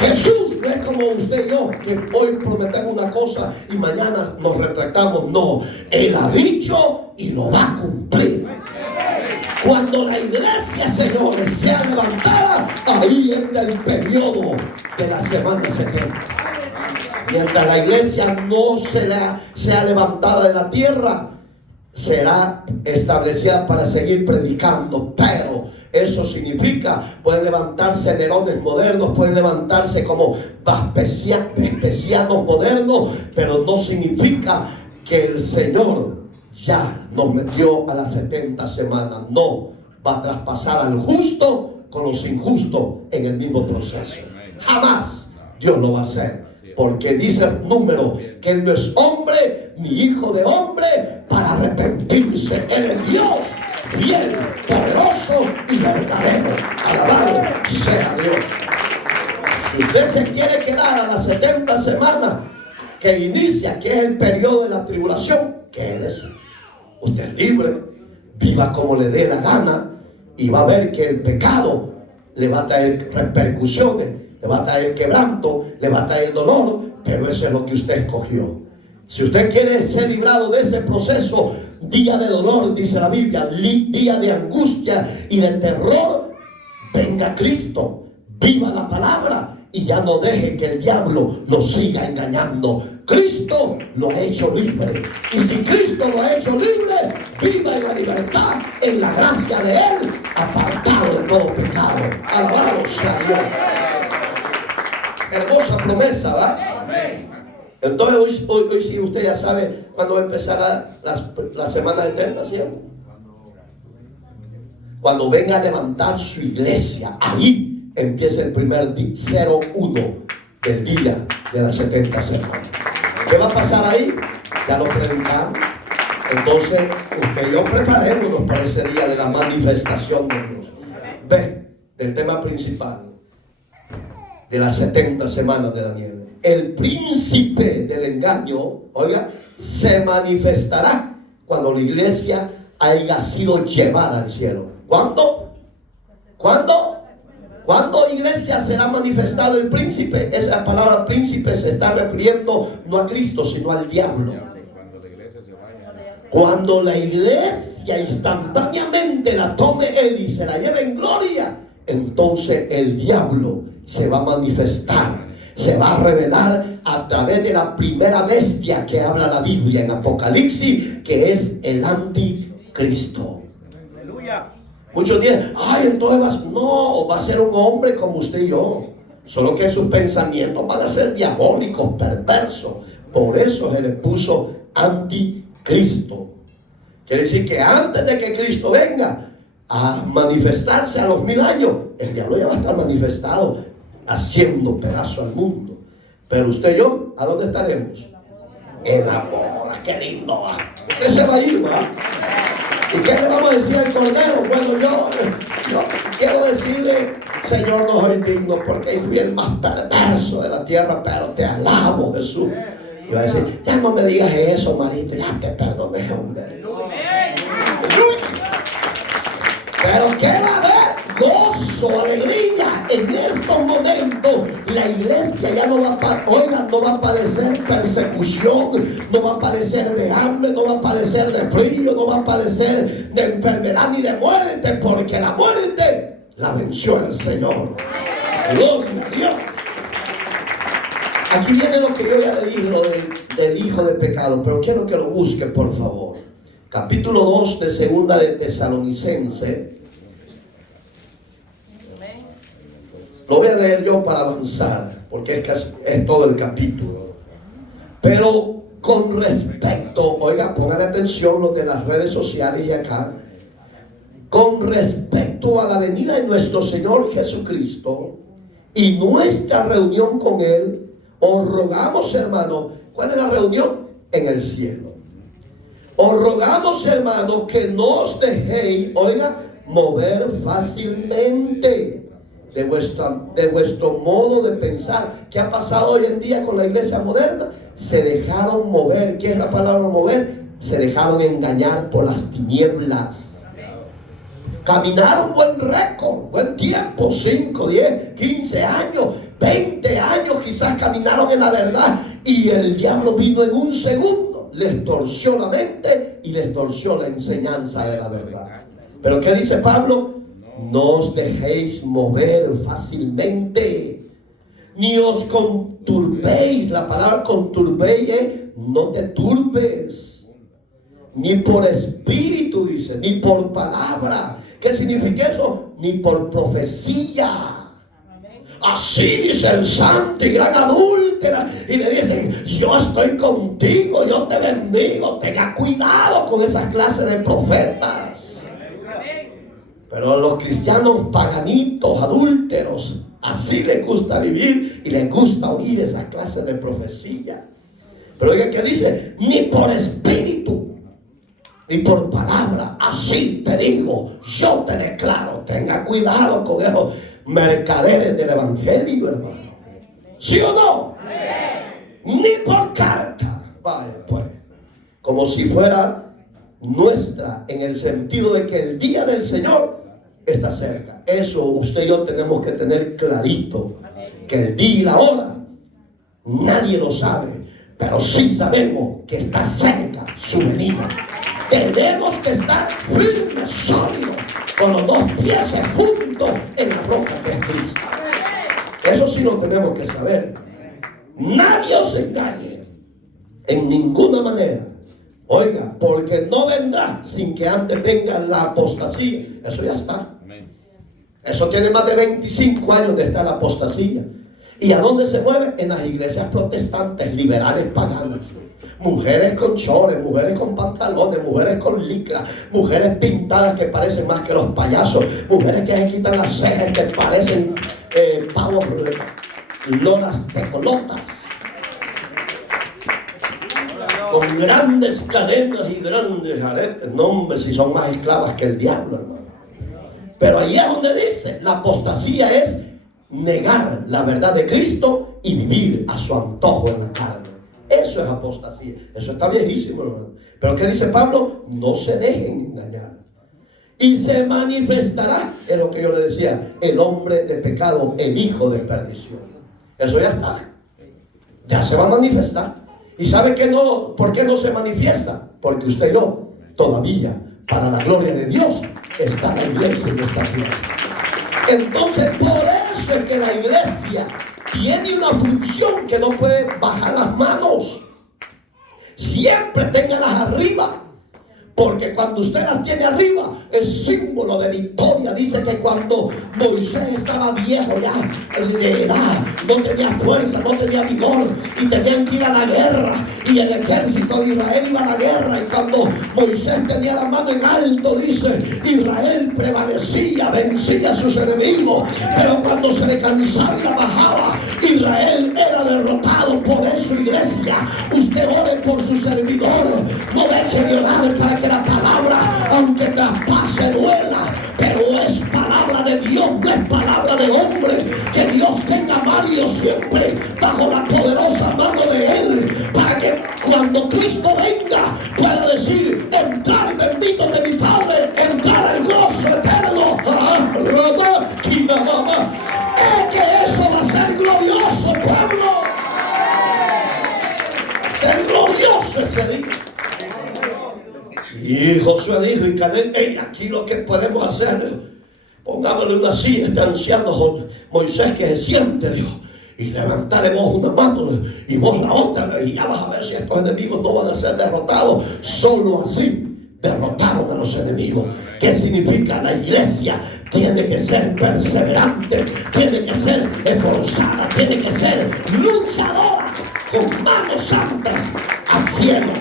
Jesús no es como usted y yo, que hoy prometemos una cosa y mañana nos retractamos. No, Él ha dicho y lo va a cumplir. Cuando la iglesia, señores, sea levantada, ahí entra el periodo de la semana 70. Mientras la iglesia no sea levantada de la tierra, será establecida para seguir predicando, pero eso significa, pueden levantarse Nerones modernos, pueden levantarse como Vespasianos modernos, pero no significa que el Señor ya nos metió a las 70 semanas. No va a traspasar al justo con los injustos en el mismo proceso. Jamás Dios lo va a hacer, porque dice el número que Él no es hombre ni hijo de hombre para arrepentirse. Él es Dios fiel, poderoso y verdadero. Alabado sea Dios. Si usted se quiere quedar a las 70 semanas que inicia, que es el periodo de la tribulación, quédese. Usted es libre, viva como le dé la gana, y va a ver que el pecado le va a traer repercusiones, le va a traer quebranto, le va a traer dolor, pero eso es lo que usted escogió. Si usted quiere ser librado de ese proceso, día de dolor, dice la Biblia, día de angustia y de terror, venga Cristo, viva la palabra y ya no deje que el diablo lo siga engañando. Cristo lo ha hecho libre, y si Cristo lo ha hecho libre, viva en la libertad, en la gracia de Él, apartado de todo pecado. Alabado sea Dios. Hermosa promesa, ¿va? Entonces hoy sí usted ya sabe cuándo va a empezar la semana de tentación. Cuando venga a levantar su iglesia, ahí empieza el primer 01 del día de las 70 semanas. ¿Qué va a pasar ahí? Ya lo predicamos. Entonces usted y yo preparémonos para ese día de la manifestación de Dios. Ve, el tema principal de las 70 semanas de Daniel. El príncipe del engaño, oiga, se manifestará cuando la iglesia haya sido llevada al cielo. ¿Cuándo? ¿Cuándo? ¿Cuándo, iglesia, será manifestado el príncipe? Esa palabra príncipe se está refiriendo no a Cristo, sino al diablo. Cuando la iglesia instantáneamente la tome Él y se la lleve en gloria, entonces el diablo se va a manifestar, se va a revelar a través de la primera bestia que habla la Biblia en Apocalipsis, que es el anticristo. Aleluya. Muchos dicen, ay, entonces va a ser un hombre como usted y yo, solo que sus pensamientos van a ser diabólicos, perversos. Por eso se le puso anticristo. Quiere decir que antes de que Cristo venga a manifestarse a los 1000 años, el diablo ya va a estar manifestado, haciendo pedazo al mundo. Pero usted y yo, ¿a dónde estaremos? En la boda. Qué lindo va. Usted se va a ir, ¿va? ¿Y qué le vamos a decir al Cordero? Bueno, yo quiero decirle, Señor, no soy digno porque fui el más perverso de la tierra, pero te alabo, Jesús. Y va a decir, ya no me digas eso, Marito, ya te perdoné, hombre. Pero ¿qué va a haber? Gozo, alegría. En estos momentos la iglesia ya no va a padecer persecución, no va a padecer de hambre, no va a padecer de frío, no va a padecer de enfermedad ni de muerte, porque la muerte la venció el Señor. Gloria a Dios. Aquí viene lo que yo ya le dije, lo del hijo de pecado, pero quiero que lo busquen, por favor. Capítulo 2 de Segunda de Tesalonicense. Lo voy a leer yo para avanzar, porque es todo el capítulo. Pero con respecto, oiga, pongan atención los de las redes sociales y acá. Con respecto a la venida de nuestro Señor Jesucristo y nuestra reunión con Él, os rogamos, hermanos, ¿cuál es la reunión? En el cielo. Os rogamos, hermanos, que no os dejéis, oiga, mover fácilmente de vuestro modo de pensar. ¿Qué ha pasado hoy en día con la iglesia moderna? Se dejaron mover. ¿Qué es la palabra mover? Se dejaron engañar por las tinieblas. Caminaron buen récord, buen tiempo, 5, 10, 15 años, 20 años quizás caminaron en la verdad, y el diablo vino en un segundo, les torció la mente y les torció la enseñanza de la verdad. Pero ¿qué dice Pablo? No os dejéis mover fácilmente, ni os conturbéis. La palabra conturbéis es no te turbes. ni por espíritu, dice, ni por palabra. ¿Qué significa eso? Ni por profecía. Así dice el santo y gran adúltera, y le dicen: yo estoy contigo, yo te bendigo. Tenga cuidado con esas clases de profetas. Pero los cristianos paganitos, adúlteros, así les gusta vivir y les gusta oír esas clases de profecía. Pero oiga que dice: ni por espíritu ni por palabra, así te digo, yo te declaro. Tenga cuidado con esos mercaderes del evangelio, hermano. ¿Sí o no? Ni por carta. Vaya pues, como si fuera nuestra, en el sentido de que el día del Señor está cerca. Eso usted y yo tenemos que tener clarito, que el día y la hora nadie lo sabe, pero sí sabemos que está cerca su venida. Tenemos que estar firmes, sólidos, con los dos pies juntos en la roca que es Cristo. Eso sí lo tenemos que saber. Nadie os engañe en ninguna manera. Oiga, porque no vendrá sin que antes venga la apostasía. Eso ya está. Eso tiene más de 25 años de estar la apostasía. ¿Y a dónde se mueve? En las iglesias protestantes, liberales, paganas. Mujeres con chores, mujeres con pantalones, mujeres con licra, mujeres pintadas que parecen más que los payasos, mujeres que se quitan las cejas que parecen pavos, lonas de colotas, con grandes cadenas y grandes aretes. No, hombre, si son más esclavas que el diablo, hermano. Pero ahí es donde dice: la apostasía es negar la verdad de Cristo y vivir a su antojo en la carne. Eso es apostasía. Eso está viejísimo, hermano. Pero ¿qué dice Pablo? No se dejen engañar. Y se manifestará, es lo que yo le decía, el hombre de pecado, el hijo de perdición. Eso ya está. Ya se va a manifestar. ¿Y sabe que no? ¿Por qué no se manifiesta? Porque usted y yo todavía, para la gloria de Dios, está la iglesia en esta tierra. Entonces, por eso es que la iglesia tiene una función que no puede bajar las manos. Siempre téngalas arriba. Porque cuando usted las tiene arriba, es símbolo de victoria. Dice que cuando Moisés estaba viejo ya, de edad, no tenía fuerza, no tenía vigor, y tenían que ir a la guerra, y el ejército de Israel iba a la guerra, y cuando Moisés tenía la mano en alto, dice, Israel prevalecía, vencía a sus enemigos. Pero cuando se le cansaba y la bajaba, Israel era derrotado. Por eso, iglesia, usted ore por sus servidores, no deje de orar para que la palabra, aunque traspase, duela, pero es palabra de Dios, no es palabra de hombre. Que Dios tenga a Mario siempre bajo la poderosa mano de Él, para que cuando Cristo venga pueda decir: entrar bendito de mi Padre, entrar al gozo eterno. Es que eso va a ser glorioso, pueblo. Ser glorioso ese día. Y Josué dijo, y Caleb: hey, aquí lo que podemos hacer, pongámosle una silla a este anciano Moisés que se siente, dijo, y levantarle vos una mano y vos la otra, y ya vas a ver si estos enemigos no van a ser derrotados. Solo así derrotaron a los enemigos. ¿Qué significa? La iglesia tiene que ser perseverante, tiene que ser esforzada, tiene que ser luchadora, con manos santas al cielo.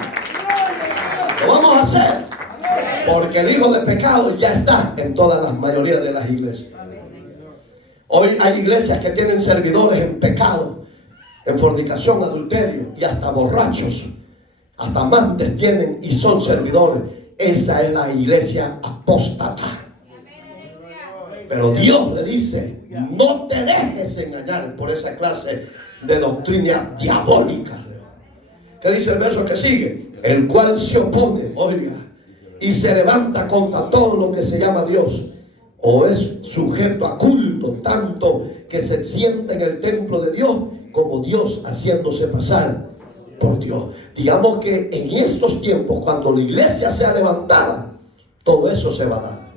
Lo vamos a hacer porque el hijo de pecado ya está en todas las mayorías de las iglesias. Hoy hay iglesias que tienen servidores en pecado, en fornicación, adulterio, y hasta borrachos, hasta amantes tienen y son servidores. Esa es la iglesia apóstata. Pero Dios le dice: no te dejes engañar por esa clase de doctrina diabólica. ¿Qué dice el verso que sigue? El cual se opone, oiga, y se levanta contra todo lo que se llama Dios, o es sujeto a culto, tanto que se sienta en el templo de Dios como Dios haciéndose pasar por Dios. Digamos que en estos tiempos, cuando la iglesia sea levantada, todo eso se va a dar.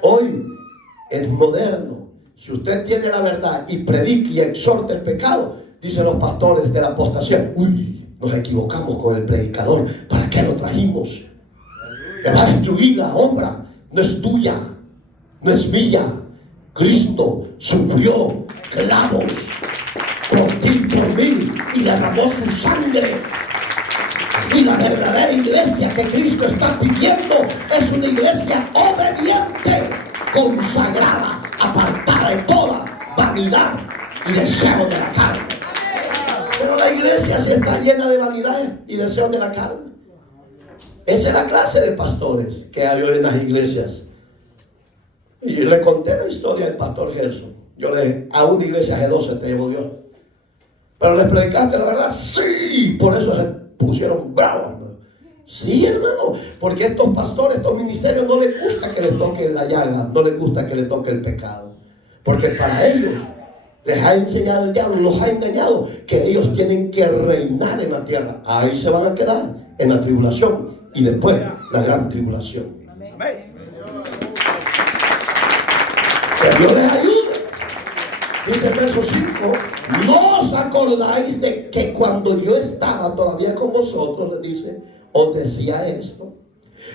Hoy es moderno. Si usted tiene la verdad y predica y exhorta el pecado, dicen los pastores de la apostasía: uy, nos equivocamos con el predicador, ¿para qué lo trajimos? que va a destruir la obra. No es tuya, no es mía. Cristo sufrió clavos por ti y por mí y derramó su sangre. Y la verdadera iglesia que Cristo está pidiendo es una iglesia obediente, consagrada, apartada de toda vanidad y deseo de la carne. Pero la iglesia sí está llena de vanidad y deseos de la carne. Esa es la clase de pastores que hay hoy en las iglesias. Y yo le conté la historia del pastor Gerson. A una iglesia G12 te llevó Dios. Pero les predicaste la verdad. Sí, por eso se pusieron bravos. Sí, hermano, porque a estos pastores, estos ministerios no les gusta que les toque la llaga, no les gusta que les toque el pecado. Porque para ellos les ha enseñado el diablo, los ha engañado, que ellos tienen que reinar en la tierra. Ahí se van a quedar en la tribulación y después la gran tribulación. Que Dios les ayude. Dice el verso 5: ¿no os acordáis de que cuando yo estaba todavía con vosotros, les dice, os decía esto?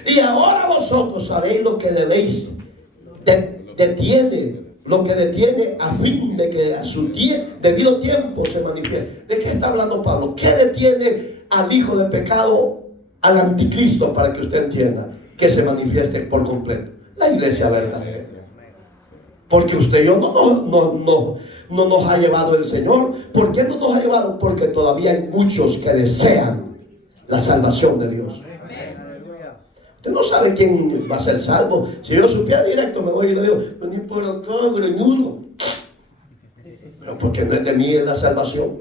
Y ahora vosotros sabéis lo que debéis, lo que detiene a fin de que a su debido tiempo se manifieste. ¿De qué está hablando Pablo? ¿Qué detiene al hijo de pecado, al anticristo, para que usted entienda que se manifieste por completo? La iglesia verdadera. Porque usted y yo no nos ha llevado el Señor. ¿Por qué no nos ha llevado? Porque todavía hay muchos que desean la salvación de Dios. Usted no sabe quién va a ser salvo. Si yo supiera directo, me voy y le digo, vení por acá, greñudo. Pero porque no es de mí la salvación.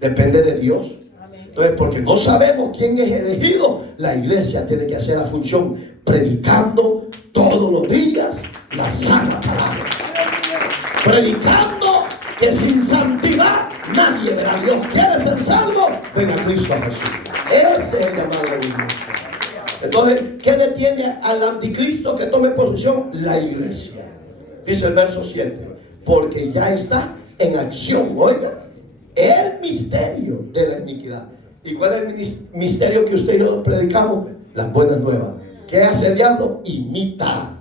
Depende de Dios. Entonces, porque no sabemos quién es elegido, la iglesia tiene que hacer la función predicando todos los días la sana palabra. Predicando que sin santidad nadie verá a Dios. ¿Quieres ser salvo? Ven a Cristo Jesús. Ese es el llamado de la iglesia. Entonces, ¿qué detiene al anticristo que tome posesión? La iglesia. Dice el verso 7: porque ya está en acción, oiga, el misterio de la iniquidad. ¿Y cuál es el misterio que usted y yo predicamos? Las buenas nuevas. ¿Qué hace el diablo? Imita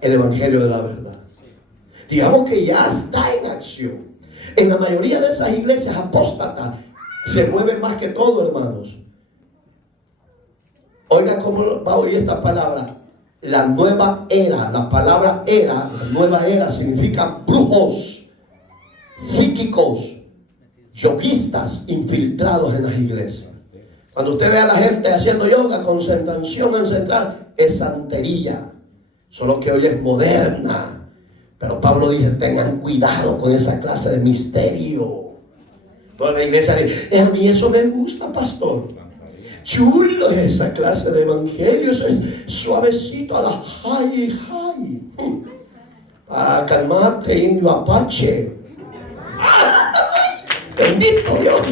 el evangelio de la verdad. Digamos que ya está en acción. En la mayoría de esas iglesias apóstatas se mueven más que todo, hermanos. Oiga cómo va a oír esta palabra. La nueva era, la palabra era, la nueva era significa brujos, psíquicos, yoguistas infiltrados en las iglesias. Cuando usted ve a la gente haciendo yoga, concentración ancestral, es santería. Solo que hoy es moderna. Pero Pablo dice, tengan cuidado con esa clase de misterio. Toda la iglesia dice, a mí eso me gusta, pastor. Chulo es esa clase de evangelio, suavecito a la high. Para calmarte, indio apache. Bendito Dios.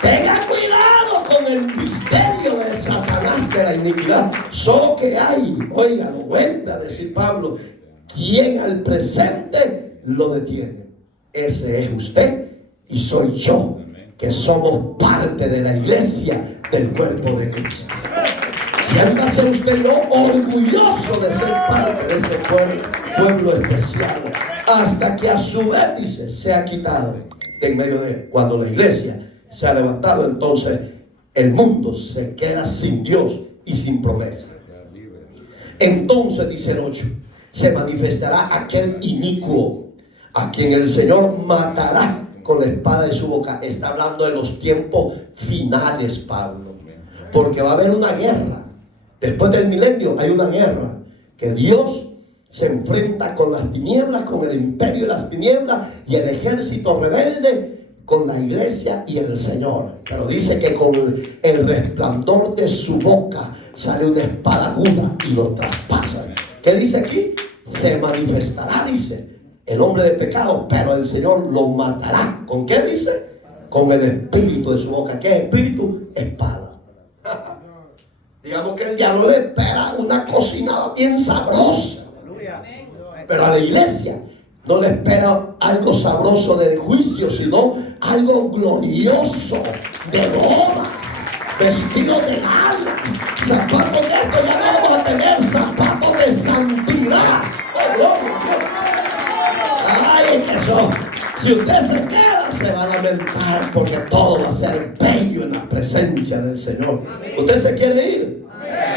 Tenga cuidado con el misterio de Satanás de la iniquidad. Solo que hay, oiga, lo vuelve a decir Pablo, quien al presente lo detiene. Ese es usted y soy yo, que somos parte de la iglesia del cuerpo de Cristo. Siéntase usted lo orgulloso de ser parte de ese pueblo especial, hasta que a su vez, dice, sea quitado en medio de. Cuando la iglesia se ha levantado, entonces el mundo se queda sin Dios y sin promesa. Entonces, dice el 8, se manifestará aquel inicuo, a quien el Señor matará con la espada de su boca. Está hablando de los tiempos finales, Pablo, porque va a haber una guerra. Después del milenio hay una guerra, que Dios se enfrenta con las tinieblas, con el imperio de las tinieblas y el ejército rebelde, con la iglesia y el Señor. Pero dice que con el resplandor de su boca sale una espada aguda y lo traspasa. ¿Qué dice aquí? Se manifestará, dice, el hombre de pecado, pero el Señor lo matará. ¿Con qué dice? Con el espíritu de su boca. ¿Qué espíritu? Espada. Digamos que el diablo le espera una cocinada bien sabrosa. Pero a la iglesia no le espera algo sabroso de juicio, sino algo glorioso de bodas. vestidos de gala, zapatos de esto, ya no vamos a tener zapatos de santidad. ¡Oh, gloria a Dios! ¡Ay, que eso! Si usted se queda, se va a lamentar, porque todo va a ser bello en la presencia del Señor. ¿Usted se quiere ir?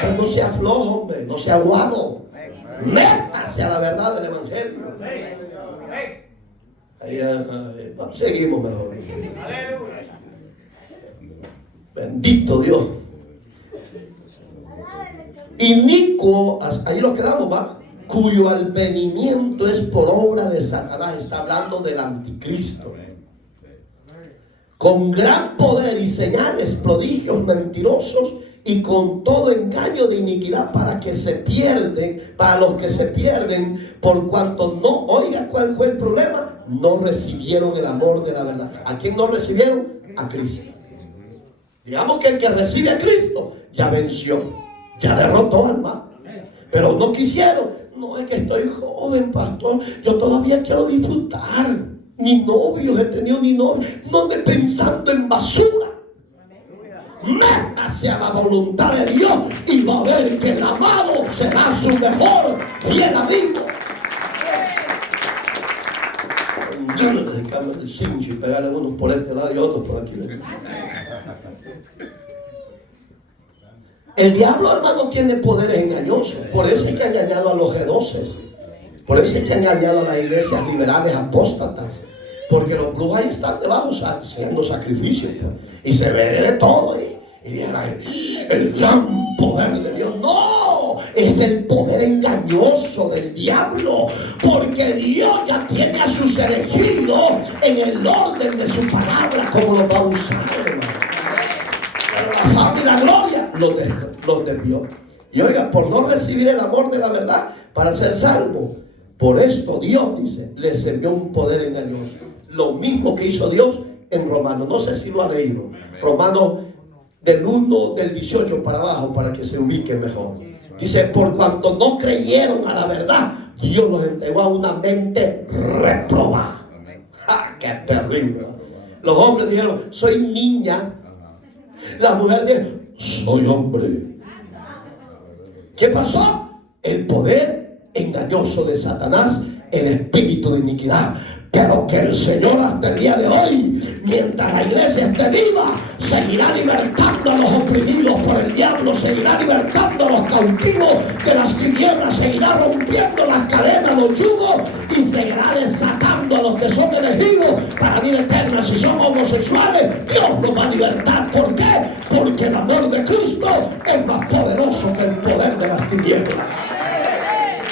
Pues no sea flojo, hombre, no sea aguado. Métase a la verdad del Evangelio. Seguimos mejor. Bendito Dios. Inicuo, ahí lo quedamos, va, cuyo advenimiento es por obra de Satanás. Está hablando del anticristo. Con gran poder y señales, prodigios mentirosos, y con todo engaño de iniquidad para que se pierden, para los que se pierden, por cuanto no, oiga cuál fue el problema, no recibieron el amor de la verdad. ¿A quién no recibieron? A Cristo. Digamos que el que recibe a Cristo ya venció, ya derrotó al mal, pero no quisieron. No, es que estoy joven, pastor, yo todavía quiero disfrutar. Ni novios he tenido, ni novios, no ande pensando en basura. Métase a la voluntad de Dios y va a ver que el amado será su mejor bien amigo. Yo no te cambio el cincho y pegarle unos por este lado y otros por aquí. El diablo, hermano, tiene poderes engañosos. Por eso es que ha engañado a los G12. Por eso es que ha engañado a las iglesias liberales apóstatas. Porque los brujos ahí están debajo haciendo sacrificios, pues. Y se ve de todo. Y dirán, el gran poder de Dios. No, es el poder engañoso del diablo. Porque Dios ya tiene a sus elegidos en el orden de su palabra, como los va a usar, hermano. Pero la fama y la gloria los desvió. Y oiga, por no recibir el amor de la verdad para ser salvo, por esto Dios, dice, les envió un poder engañoso. Lo mismo que hizo Dios en Romanos. No sé si lo ha leído. Romanos del 1, del 18 para abajo, para que se ubique mejor. Dice, por cuanto no creyeron a la verdad, Dios los entregó a una mente reprobada. ¡Ah, qué terrible! Los hombres dijeron, soy niña. La mujer dijo, soy hombre. ¿Qué pasó? El poder engañoso de Satanás, el espíritu de iniquidad. Pero que el Señor hasta el día de hoy, mientras la iglesia esté viva, seguirá libertando a los oprimidos por el diablo, seguirá libertando a los cautivos de las tinieblas, seguirá rompiendo las cadenas, los yugos, y seguirá desatando a los que son elegidos para vida eterna. Si son homosexuales, Dios los va a libertar. ¿Por qué? Porque el amor de Cristo es más poderoso que el poder de las tinieblas.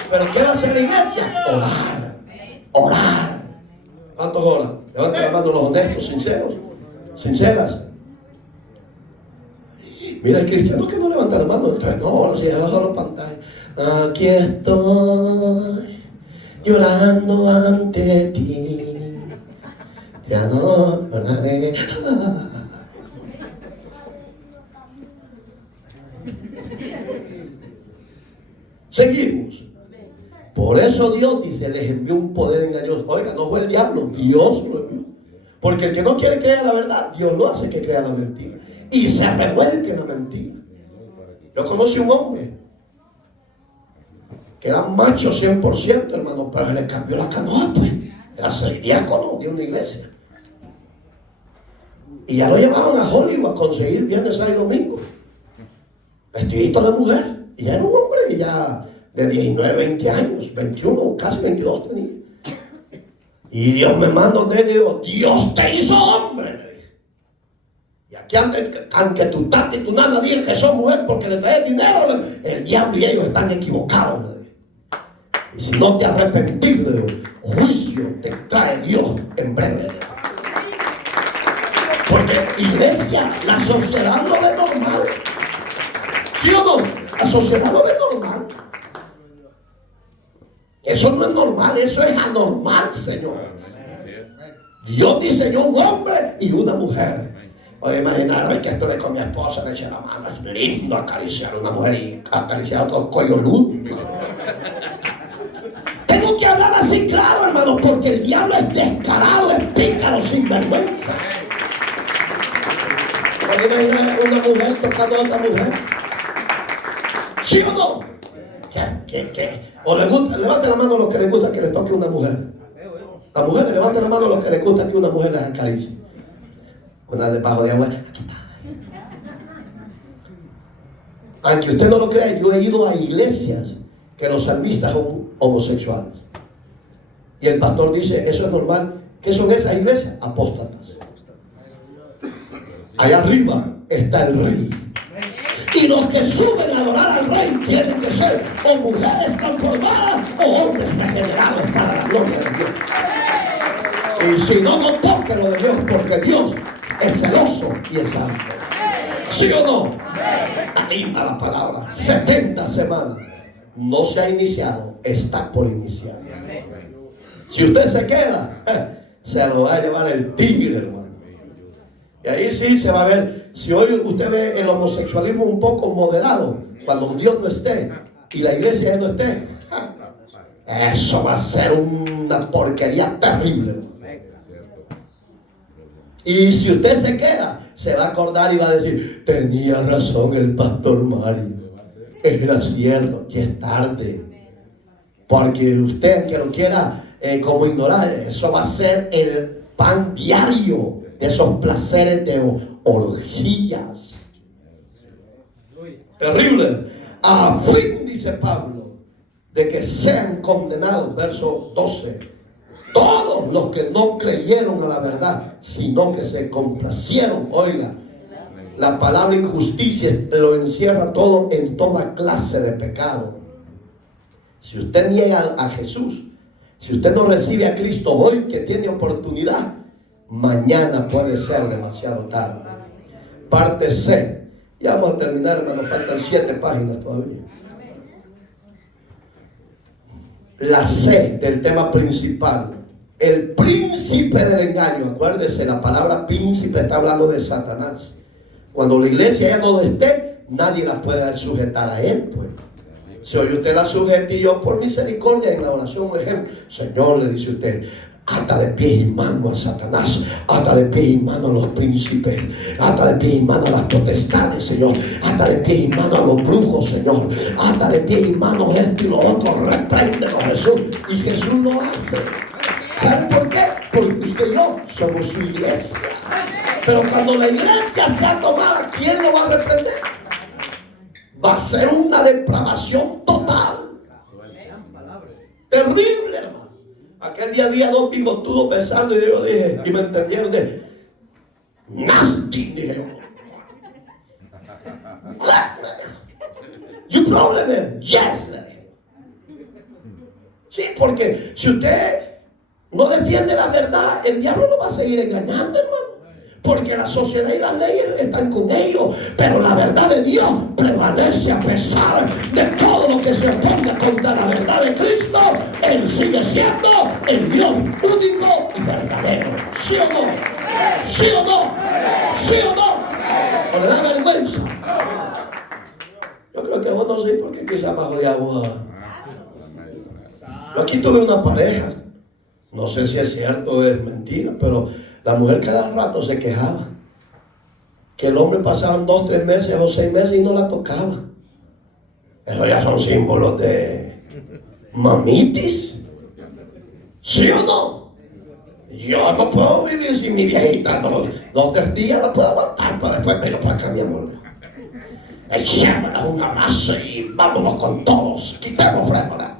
Pero ¿qué hace la iglesia? Orar, orar. ¿Cuántos oran? Levanten la mano los honestos, sinceras. Mira, el cristiano que no levanta la mano, entonces no ora, si es solo pantalla. Aquí estoy llorando ante ti. Ya no oraré. Seguimos. Por eso Dios dice, les envió un poder engañoso. Oiga, no fue el diablo, Dios lo envió. Porque el que no quiere creer la verdad, Dios lo hace que crea la mentira. Y se revuelque en la mentira. Yo conocí un hombre que era macho 100%, hermano, pero se le cambió la canoa, pues. Era ser diácono de una iglesia. Y ya lo llevaban a Hollywood a conseguir viernes, sábado y domingo. Vestidito de mujer. Y ya era un hombre y ya de 19, 20 años, 21, casi 22 tenía. Y Dios me manda donde él y digo, Dios te hizo hombre, me dijo. Y aquí aunque tu tata y tu nana digan que son mujer porque le traes dinero, el diablo y ellos están equivocados, me dijo. Y si no te arrepentís, le digo, juicio te trae Dios en breve. Porque iglesia, la sociedad lo ve normal. ¿Sí o no? La sociedad lo ve normal. Eso no es normal, eso es anormal, Señor. Dios diseñó un hombre y una mujer. Oye, imaginaron que estuve con mi esposa, le eché la mano, es lindo acariciar a una mujer y acariciar todo el cuello ludo. Tengo que hablar así claro, hermano, porque el diablo es descarado, es pícaro, sin vergüenza. ¿Puede imaginar una mujer tocando a otra mujer? ¿Sí o no? O le gusta, levante la mano a los que les gusta que le toque una mujer. Las mujeres, levanten la mano a los que les gusta que una mujer les acaricie. Una debajo de agua. Aquí está. Aunque usted no lo crea, yo he ido a iglesias que los salmistas son homosexuales. Y el pastor dice, eso es normal. ¿Qué son esas iglesias? Apóstatas. Allá arriba está el rey. Y los que suben a adorar al rey tienen que ser o mujeres transformadas o hombres regenerados para la gloria de Dios. Y si no, no toquen lo de Dios, porque Dios es celoso y es santo. ¿Sí o no? Está linda la palabra. 70 semanas. No se ha iniciado, está por iniciar. Si usted se queda, se lo va a llevar el tigre, hermano. Y ahí sí se va a ver. Si hoy usted ve el homosexualismo un poco moderado, cuando Dios no esté y la iglesia ya no esté, eso va a ser una porquería terrible. Y si usted se queda, se va a acordar y va a decir, tenía razón el pastor Mario, era cierto, ya es tarde. Porque usted, que lo quiera como ignorar, eso va a ser el pan diario de esos placeres de orgías. Terrible. A fin, dice Pablo, de que sean condenados, verso 12, todos los que no creyeron a la verdad, sino que se complacieron. Oiga, la palabra injusticia lo encierra todo en toda clase de pecado. Si usted niega a Jesús, si usted no recibe a Cristo hoy que tiene oportunidad, mañana puede ser demasiado tarde. Parte C. Ya vamos a terminar, hermano. Faltan 7 páginas todavía. La C del tema principal. El príncipe del engaño. Acuérdese, la palabra príncipe está hablando de Satanás. Cuando la iglesia ya no esté, nadie la puede sujetar a él, pues. Si hoy usted la sujeta y yo por misericordia en la oración, un ejemplo, Señor, le dice usted, ata de pie y mano a Satanás, ata de pie y mano a los príncipes, ata de pie y mano a las potestades, Señor, ata de pie y mano a los brujos, Señor, ata de pie y mano esto y lo otro, repréndelo, Jesús. Y Jesús lo hace. ¿Saben por qué? Porque usted y yo somos su iglesia. Pero cuando la iglesia sea tomada, ¿quién lo va a reprender? Va a ser una depravación total. Terrible, hermano. Aquel día había 2 bigotudos besando y yo dije, y me entendieron de nasty, dije yo. You problem? Yes. Sí, porque si usted no defiende la verdad, el diablo lo va a seguir engañando, hermano. Porque la sociedad y las leyes están con ellos, pero la verdad de Dios prevalece a pesar de todo lo que se oponga contra la verdad de Cristo. Él sigue siendo el Dios único y verdadero. ¿Sí o no? ¿Sí o no? ¿Sí o no? ¿O le da vergüenza? Yo creo que vos no sé por qué quizás bajo de agua. Yo aquí tuve una pareja. No sé si es cierto o es mentira, pero la mujer cada rato se quejaba que el hombre pasaban 2, 3 meses o 6 meses y no la tocaba. Eso ya son símbolos de mamitis. ¿Sí o no? Yo no puedo vivir sin mi viejita. 2 o 3 días la puedo aguantar, pero después vengo para acá, mi amor. Echémosle un abrazo y vámonos con todos. Quitemos frémora.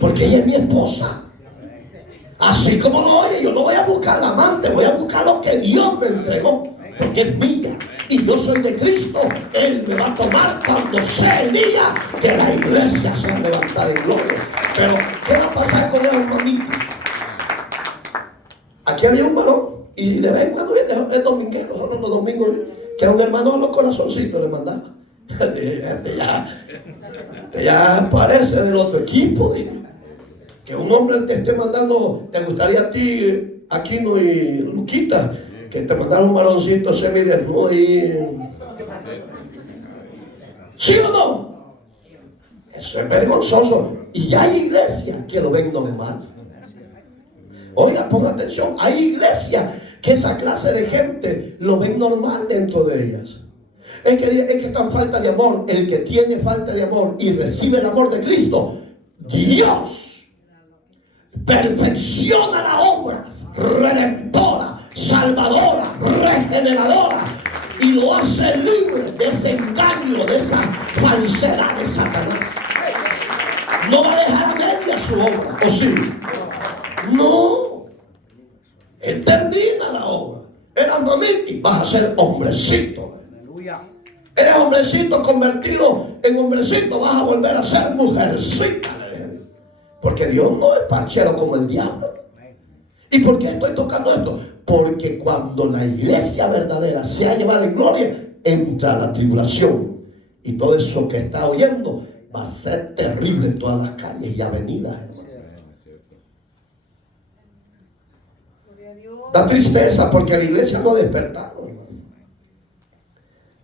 Porque ella es mi esposa. Así como lo oye, yo no voy a buscar al amante, voy a buscar lo que Dios me entregó, porque es mía y yo soy de Cristo. Él me va a tomar cuando sea el día que la iglesia se va a levantar en gloria. Pero ¿qué va a pasar con esos mamitos? Aquí había un varón y de vez en cuando es dominguero, solo los domingos, que a un hermano a los corazoncitos le mandaba. Ya parece del otro equipo, dije. Que un hombre te esté mandando, te gustaría a ti, Aquino y Luquita, que te mandaron un varoncito semidesnudo y... ¿Sí o no? Eso es vergonzoso. Y hay iglesias que lo ven normal. Oiga, ponga atención, hay iglesias que esa clase de gente lo ven normal dentro de ellas. Es que está en falta de amor. El que tiene falta de amor y recibe el amor de Cristo, Dios perfecciona la obra redentora, salvadora, regeneradora, y lo hace libre de ese engaño, de esa falsedad de Satanás. No va a dejar a media su obra, ¿o sí? No. Él termina la obra. Eras mamiti, vas a ser hombrecito. Eres hombrecito convertido en hombrecito, vas a volver a ser mujercita. Porque Dios no es parchero como el diablo. ¿Y por qué estoy tocando esto? Porque cuando la iglesia verdadera sea llevada en gloria, entra la tribulación. Y todo eso que está oyendo va a ser terrible en todas las calles y avenidas. Da tristeza porque la iglesia no ha despertado.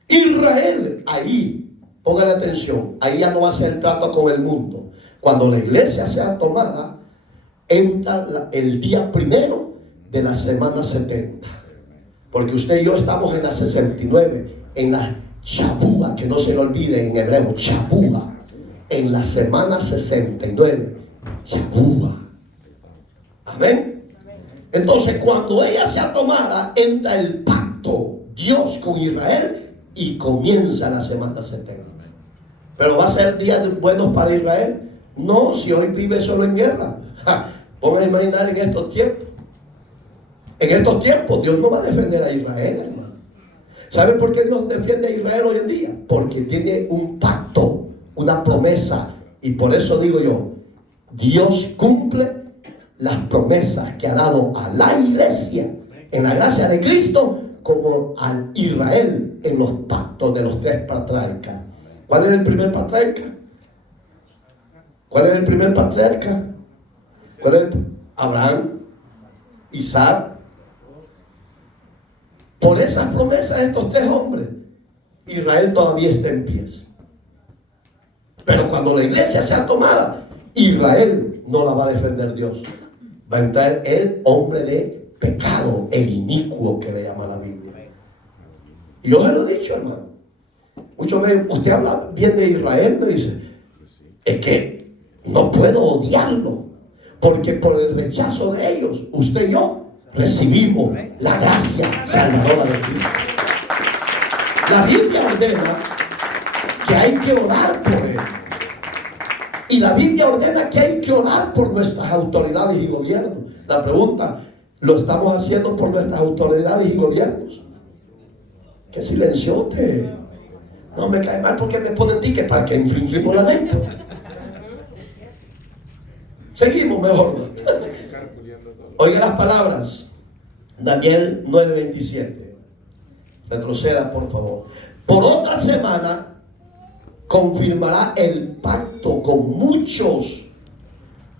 Israel, ahí, pongan atención, ahí ya no va a ser el trato con el mundo. Cuando la iglesia sea tomada, entra el día primero de la semana 70. Porque usted y yo estamos en la 69, en la Chabúa, que no se le olvide en hebreo, Chabúa, en la semana 69, Chabúa. Amén. Entonces, cuando ella sea tomada, entra el pacto Dios con Israel y comienza la semana 70. Pero va a ser días buenos para Israel. No, si hoy vive solo en guerra. Vamos a imaginar en estos tiempos. En estos tiempos Dios no va a defender a Israel, hermano. ¿Sabe por qué Dios defiende a Israel hoy en día? Porque tiene un pacto, una promesa. Y por eso digo yo, Dios cumple las promesas que ha dado a la iglesia en la gracia de Cristo, como al Israel en los pactos de los tres patriarcas. ¿Cuál es el primer patriarca? ¿Cuál es el primer patriarca? ¿Cuál es? Abraham, Isaac. Por esas promesas de estos tres hombres, Israel todavía está en pie. Pero cuando la iglesia sea tomada, Israel no la va a defender Dios. Va a entrar el hombre de pecado, el inicuo que le llama la Biblia. Y yo se lo he dicho, hermano. Muchos me dicen, usted habla bien de Israel, me dice. Es que no puedo odiarlo, porque por el rechazo de ellos, usted y yo recibimos la gracia salvadora de Cristo. La Biblia ordena que hay que orar por él. Y la Biblia ordena que hay que orar por nuestras autoridades y gobiernos. La pregunta, ¿lo estamos haciendo por nuestras autoridades y gobiernos? ¡Qué silenciote! No me cae mal porque me ponen ticket para que infringimos la ley. Seguimos mejor. Oiga las palabras. Daniel 9:27. Retroceda, por favor. Por otra semana confirmará el pacto con muchos.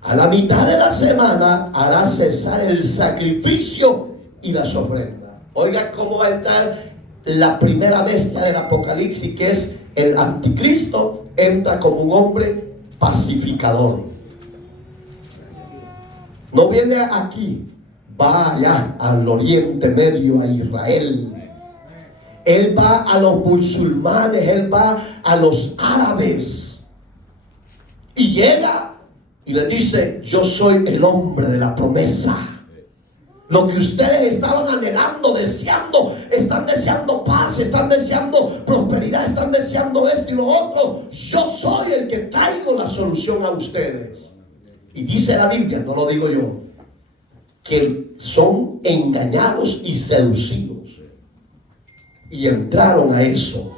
A la mitad de la semana hará cesar el sacrificio y las ofrendas. Oiga cómo va a estar la primera bestia del Apocalipsis, que es el anticristo. Entra como un hombre pacificador. No viene aquí, va allá al Oriente Medio, a Israel. Él va a los musulmanes, él va a los árabes. Y llega y le dice, yo soy el hombre de la promesa. Lo que ustedes estaban anhelando, deseando, están deseando paz, están deseando prosperidad, están deseando esto y lo otro. Yo soy el que traigo la solución a ustedes. Y dice la Biblia, no lo digo yo, que son engañados y seducidos. Y entraron a eso.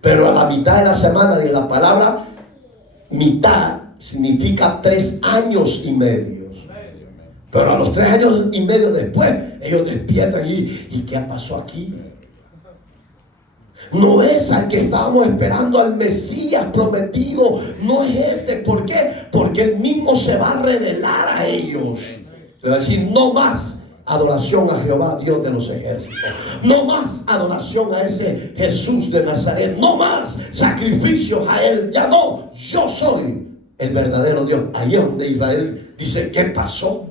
Pero a la mitad de la semana, de la palabra mitad significa 3 años y medio. Pero a los 3 años y medio después, ellos despiertan y ¿qué pasó aquí? No es al que estábamos esperando, al Mesías prometido. No es ese. ¿Por qué? Porque él mismo se va a revelar a ellos. Se va a decir, no más adoración a Jehová, Dios de los ejércitos. No más adoración a ese Jesús de Nazaret. No más sacrificios a él. Ya no, yo soy el verdadero Dios. Ahí es donde Israel dice, ¿qué pasó?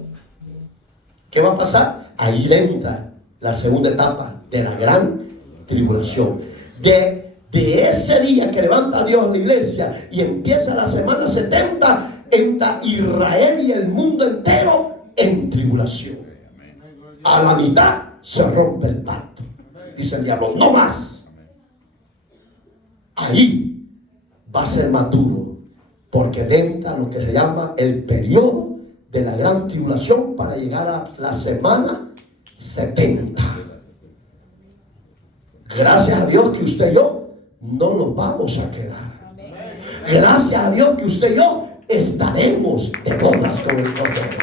¿Qué va a pasar? Ahí entra la segunda etapa de la gran tribulación. De ese día que levanta Dios la iglesia y empieza la semana 70, entra Israel y el mundo entero en tribulación. A la mitad se rompe el pacto. Dice el diablo, no más. Ahí va a ser más duro, porque entra lo que se llama el periodo de la gran tribulación para llegar a la semana 70. Gracias a Dios que usted y yo no nos vamos a quedar. Gracias a Dios que usted y yo estaremos de bodas con el Cordero.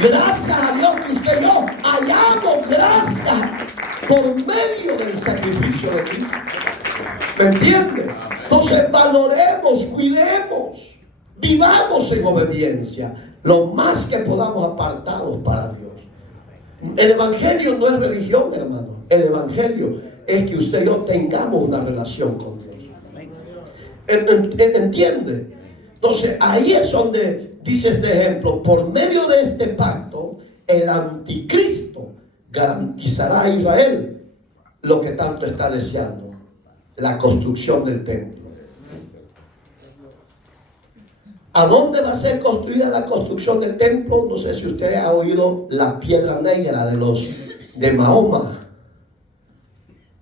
Gracias a Dios que usted y yo hallamos gracia por medio del sacrificio de Cristo. ¿Me entiende? Entonces valoremos, cuidemos, vivamos en obediencia lo más que podamos apartados para Dios. El evangelio no es religión, hermano. El evangelio es que usted y yo tengamos una relación con Dios. ¿Entiende? Entonces ahí es donde dice este ejemplo: por medio de este pacto el anticristo garantizará a Israel lo que tanto está deseando, la construcción del templo. ¿A dónde va a ser construida la construcción del templo? No sé si usted ha oído la piedra negra de Mahoma.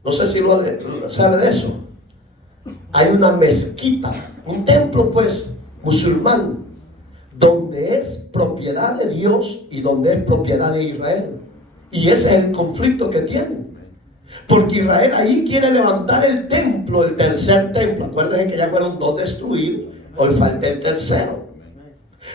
No sé si sabe de eso. Hay una mezquita, un templo pues musulmán, donde es propiedad de Dios y donde es propiedad de Israel. Y ese es el conflicto que tienen. Porque Israel ahí quiere levantar el templo, el tercer templo. Acuérdense que ya fueron dos destruidos, hoy falta el tercero.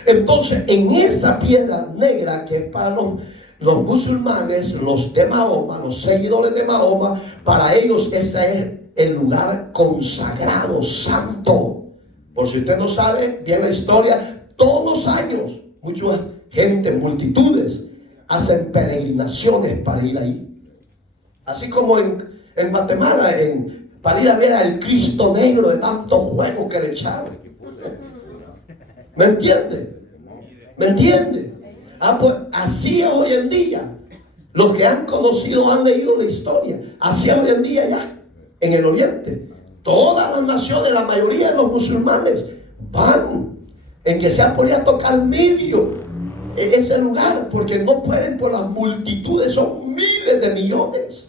Entonces en esa piedra negra que es para los musulmanes, los de Mahoma, los seguidores de Mahoma, para ellos ese es el lugar consagrado, santo. Por si usted no sabe bien la historia, todos los años mucha gente, multitudes hacen peregrinaciones para ir ahí. Así como en Guatemala, para ir a ver al Cristo negro de tanto juego que le echaron. ¿Me entiende? ¿Me entiende? Pues así es hoy en día. Los que han conocido, han leído la historia. Así es hoy en día ya, en el oriente. Todas las naciones, la mayoría de los musulmanes van, en que sea por ir a tocar medio ese lugar, porque no pueden por las multitudes, son miles de millones.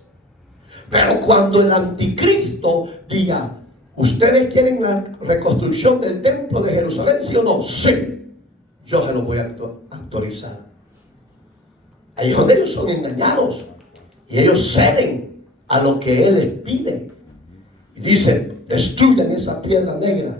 Pero cuando el anticristo diga, ¿ustedes quieren la reconstrucción del templo de Jerusalén, sí o no? Sí, yo se lo voy a autorizar. Ahí es donde ellos son engañados y ellos ceden a lo que Él les pide. Y dicen, destruyan esa piedra negra,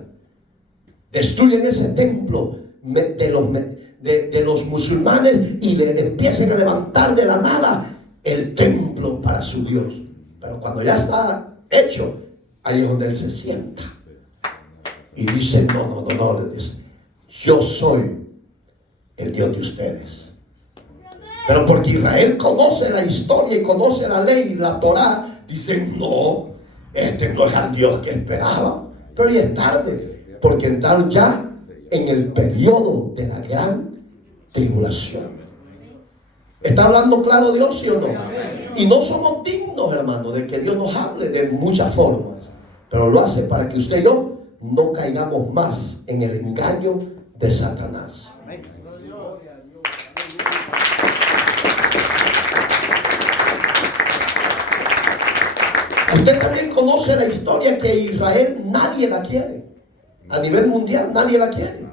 destruyan ese templo de los musulmanes y empiecen a levantar de la nada el templo para su Dios. Pero cuando ya está hecho, ahí es donde Él se sienta y dice, no, le dice, yo soy el Dios de ustedes. Pero porque Israel conoce la historia y conoce la ley, la Torá, dicen, no, este no es el Dios que esperaba. Pero ya es tarde, porque entraron ya en el periodo de la gran tribulación. ¿Está hablando claro Dios, sí o no? Y no somos dignos, hermano, de que Dios nos hable de muchas formas, pero lo hace para que usted y yo no caigamos más en el engaño de Satanás. Usted también conoce la historia que Israel nadie la quiere. A nivel mundial nadie la quiere.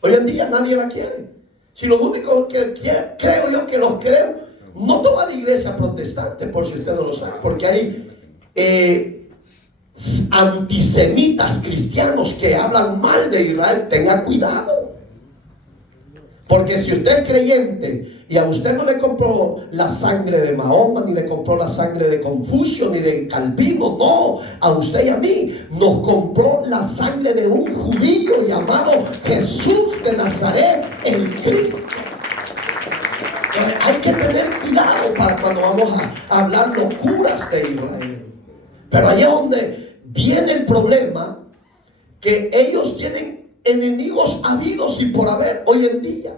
Hoy en día nadie la quiere. Si lo único que creo yo que los creo, no toda la iglesia protestante, por si usted no lo sabe, porque hay antisemitas cristianos que hablan mal de Israel. Tenga cuidado, porque si usted es creyente y a usted no le compró la sangre de Mahoma, ni le compró la sangre de Confucio, ni de Calvino, no, a usted y a mí nos compró la sangre de un judío llamado Jesús de Nazaret, el Cristo. Hay que tener cuidado para cuando vamos a hablar locuras de Israel. Pero allá donde viene el problema, que ellos tienen enemigos habidos y por haber hoy en día.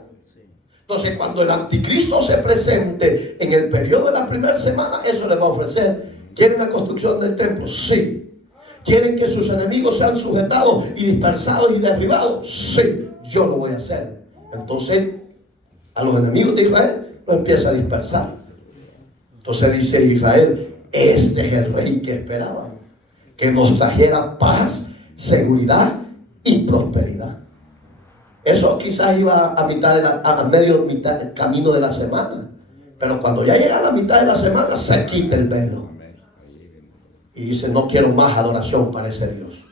Entonces, cuando el anticristo se presente en el periodo de la primera semana, eso le va a ofrecer. ¿Quieren la construcción del templo? Sí. ¿Quieren que sus enemigos sean sujetados y dispersados y derribados? Sí, yo lo voy a hacer. Entonces, a los enemigos de Israel los empieza a dispersar. Entonces dice Israel, este es el rey que esperaba, que nos trajera paz, seguridad y prosperidad. Eso quizás iba a medio camino de la semana, pero cuando ya llega a la mitad de la semana se quita el velo y dice, no quiero más adoración para ese Dios,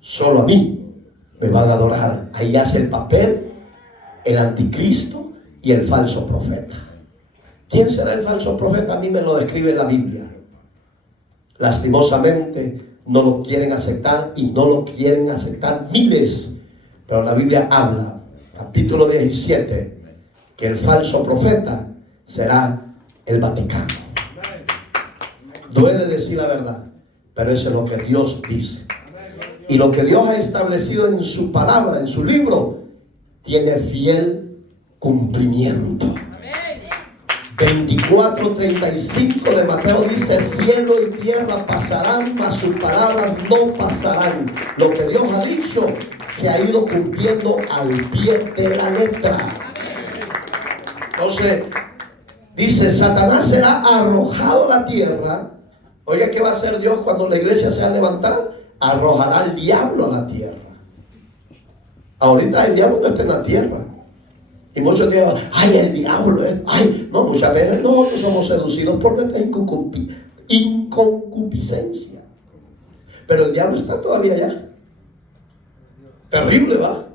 solo a mí me van a adorar. Ahí hace el papel el anticristo y el falso profeta. ¿Quién será el falso profeta? A mí me lo describe la Biblia. Lastimosamente no lo quieren aceptar y no lo quieren aceptar miles. Pero la Biblia habla, capítulo 17, que el falso profeta será el Vaticano. Duele decir la verdad, pero eso es lo que Dios dice. Y lo que Dios ha establecido en su palabra, en su libro, tiene fiel cumplimiento. 24:35 de Mateo dice, cielo y tierra pasarán, mas sus palabras no pasarán. Lo que Dios ha dicho se ha ido cumpliendo al pie de la letra. Entonces, dice, Satanás será arrojado a la tierra. Oiga, ¿qué va a hacer Dios cuando la iglesia sea levantada? Arrojará al diablo a la tierra. Ahorita el diablo no está en la tierra. Y muchos dicen, ay, el diablo, ay, no, muchas veces nosotros somos seducidos por nuestra inconcupiscencia. Pero el diablo está todavía allá. Terrible, ¿va?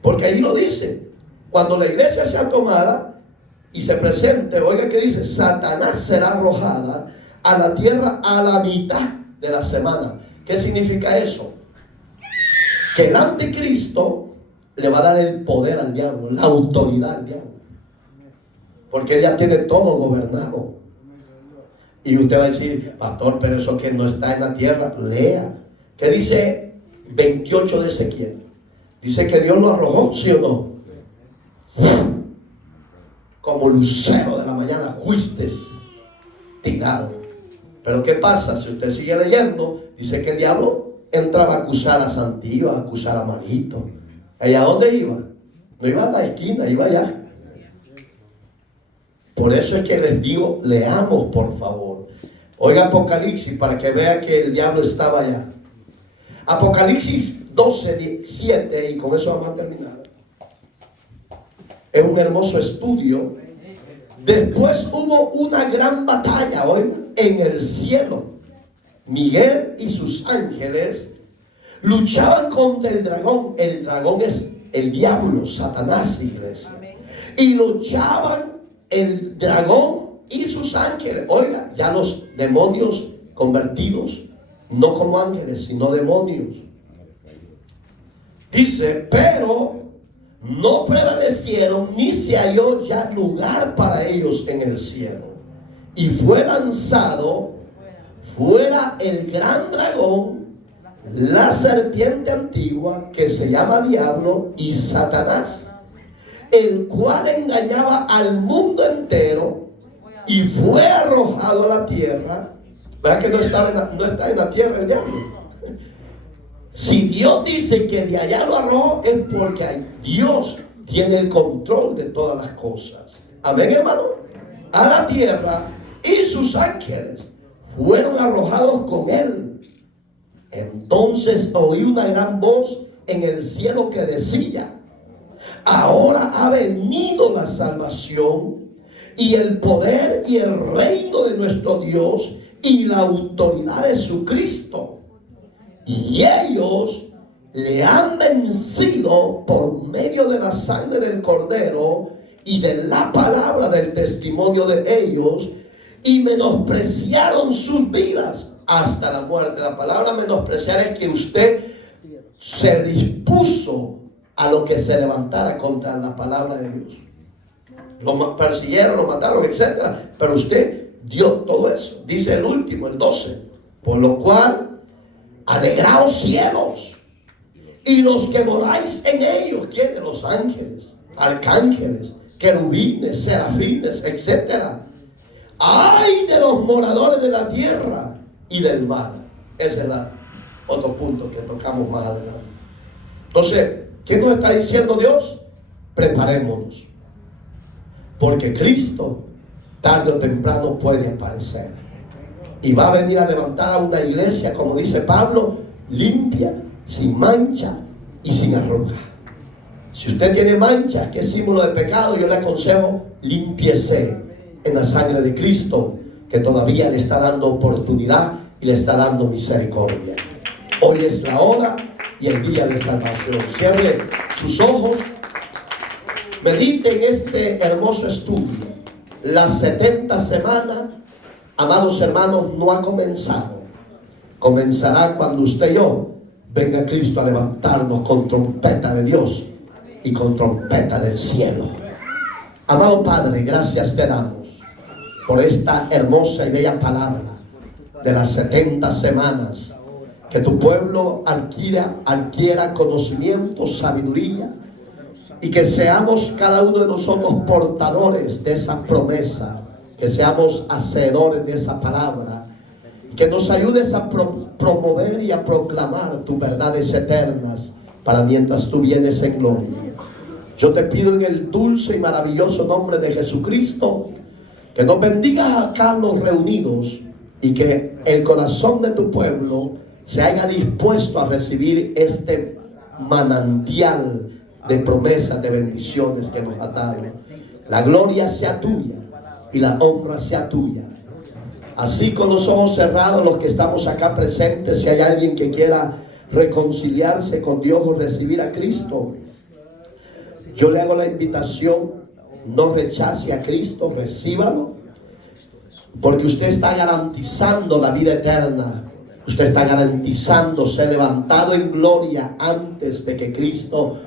Porque ahí lo dice. Cuando la iglesia sea tomada y se presente, oiga que dice, Satanás será arrojada a la tierra a la mitad de la semana. ¿Qué significa eso? Que el anticristo le va a dar el poder al diablo, la autoridad al diablo, porque él ya tiene todo gobernado. Y usted va a decir, pastor, pero eso que no está en la tierra. Lea, ¿qué dice 28 de Ezequiel? Dice que Dios lo arrojó, ¿sí o no? Como lucero de la mañana fuiste tirado. Pero ¿qué pasa? Si usted sigue leyendo, dice que el diablo entraba a acusar a Santillo, a acusar a Marito. ¿Y a dónde iba? No iba a la esquina, iba allá. Por eso es que les digo, leamos por favor. Oiga Apocalipsis para que vea que el diablo estaba allá. Apocalipsis 12:7, y con eso vamos a terminar. Es un hermoso estudio. Después hubo una gran batalla hoy en el cielo. Miguel y sus ángeles luchaban contra el dragón. El dragón es el diablo, Satanás, iglesia. Y luchaban el dragón y sus ángeles. Oiga, ya los demonios convertidos, no como ángeles, sino demonios. Dice, pero no prevalecieron, ni se halló ya lugar para ellos en el cielo. Y fue lanzado fuera el gran dragón, la serpiente antigua, que se llama Diablo y Satanás, el cual engañaba al mundo entero, y fue arrojado a la tierra. ¿Verdad que no está en la tierra el diablo? Si Dios dice que de allá lo arrojó, es porque Dios tiene el control de todas las cosas. Amén, hermano. A la tierra, y sus ángeles fueron arrojados con él. Entonces oí una gran voz en el cielo que decía: ahora ha venido la salvación y el poder y el reino de nuestro Dios y la autoridad de su Cristo. Y ellos le han vencido por medio de la sangre del Cordero y de la palabra del testimonio de ellos, y menospreciaron sus vidas hasta la muerte. La palabra menospreciar es que usted se dispuso a lo que se levantara contra la palabra de Dios. Lo persiguieron, lo mataron, etc. Pero usted dio todo eso. Dice el último, el 12. Por lo cual, alegraos cielos, y los que moráis en ellos. ¿Quiénes? Los ángeles, arcángeles, querubines, serafines, etc. ¡Ay de los moradores de la tierra y del mar! Ese es otro punto que tocamos más adelante. Entonces, ¿qué nos está diciendo Dios? Preparémonos, porque Cristo tarde o temprano puede aparecer y va a venir a levantar a una iglesia, como dice Pablo, limpia, sin mancha y sin arruga. Si usted tiene manchas, que es símbolo de pecado, yo le aconsejo, límpiese en la sangre de Cristo, que todavía le está dando oportunidad y le está dando misericordia. Hoy es la hora y el día de salvación. Cierre sus ojos, medite en este hermoso estudio. Las 70 semanas, amados hermanos, no ha comenzado. Comenzará cuando usted y yo venga Cristo a levantarnos con trompeta de Dios y con trompeta del cielo. Amado Padre, gracias te damos por esta hermosa y bella palabra de las 70 semanas. Que tu pueblo adquiera conocimiento, sabiduría, y que seamos cada uno de nosotros portadores de esa promesa, que seamos hacedores de esa palabra, que nos ayudes a promover y a proclamar tus verdades eternas para mientras tú vienes en gloria. Yo te pido en el dulce y maravilloso nombre de Jesucristo que nos bendigas acá los reunidos y que el corazón de tu pueblo se haya dispuesto a recibir este manantial de promesas, de bendiciones que nos ha dado. La gloria sea tuya y la honra sea tuya. Así, con los ojos cerrados, los que estamos acá presentes, si hay alguien que quiera reconciliarse con Dios o recibir a Cristo, yo le hago la invitación: no rechace a Cristo, recíbalo, porque usted está garantizando la vida eterna. Usted está garantizando ser levantado en gloria antes de que Cristo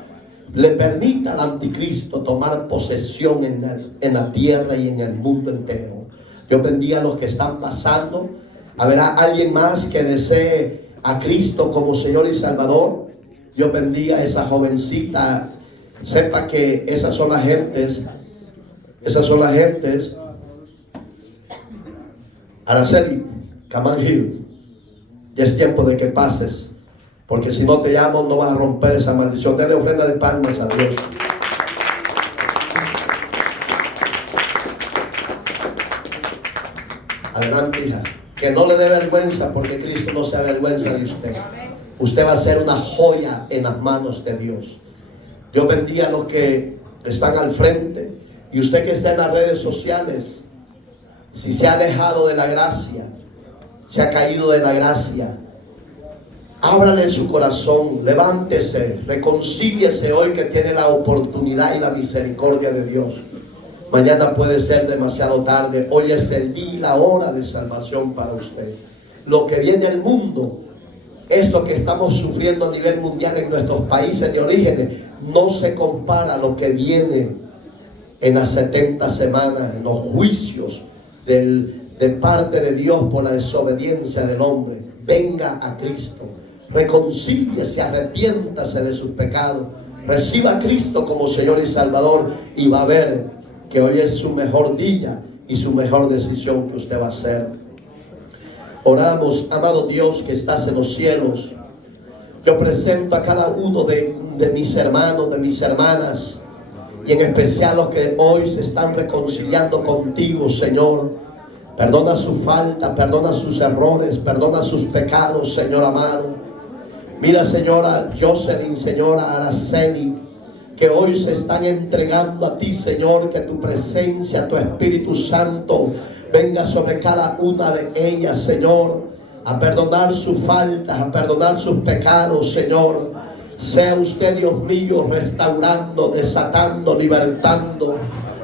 le permita al anticristo tomar posesión en la tierra y en el mundo entero. Yo bendiga a los que están pasando. Habrá alguien más que desee a Cristo como Señor y Salvador. Yo bendiga a esa jovencita. Sepa que esas son las gentes. Araceli, Kaman Hill, ya es tiempo de que pases, porque si no te llamo no vas a romper esa maldición. Dale ofrenda de palmas a Dios. Adelante, hija. Que no le dé vergüenza, porque Cristo no se avergüenza de usted. Usted va a ser una joya en las manos de Dios. Yo bendiga a los que están al frente, y usted que está en las redes sociales. Si se ha alejado de la gracia, se ha caído de la gracia, ábrale su corazón, levántese, reconcíliese hoy que tiene la oportunidad y la misericordia de Dios. Mañana puede ser demasiado tarde. Hoy es el día y la hora de salvación para usted. Lo que viene al mundo, esto que estamos sufriendo a nivel mundial en nuestros países de origen, no se compara a lo que viene en las 70 semanas, en los juicios de parte de Dios por la desobediencia del hombre. Venga a Cristo, reconcíliese, arrepiéntase de sus pecados, reciba a Cristo como Señor y Salvador, y va a ver que hoy es su mejor día y su mejor decisión que usted va a hacer. Oramos, amado Dios que estás en los cielos. Yo presento a cada uno de mis hermanos, de mis hermanas, y en especial los que hoy se están reconciliando contigo, Señor. Perdona su falta, perdona sus errores, perdona sus pecados, Señor amado. Mira, señora Jocelyn, señora Araceli, que hoy se están entregando a ti, Señor. Que tu presencia, tu Espíritu Santo venga sobre cada una de ellas, Señor, a perdonar sus faltas, a perdonar sus pecados, Señor. Sea usted, Dios mío, restaurando, desatando, libertando,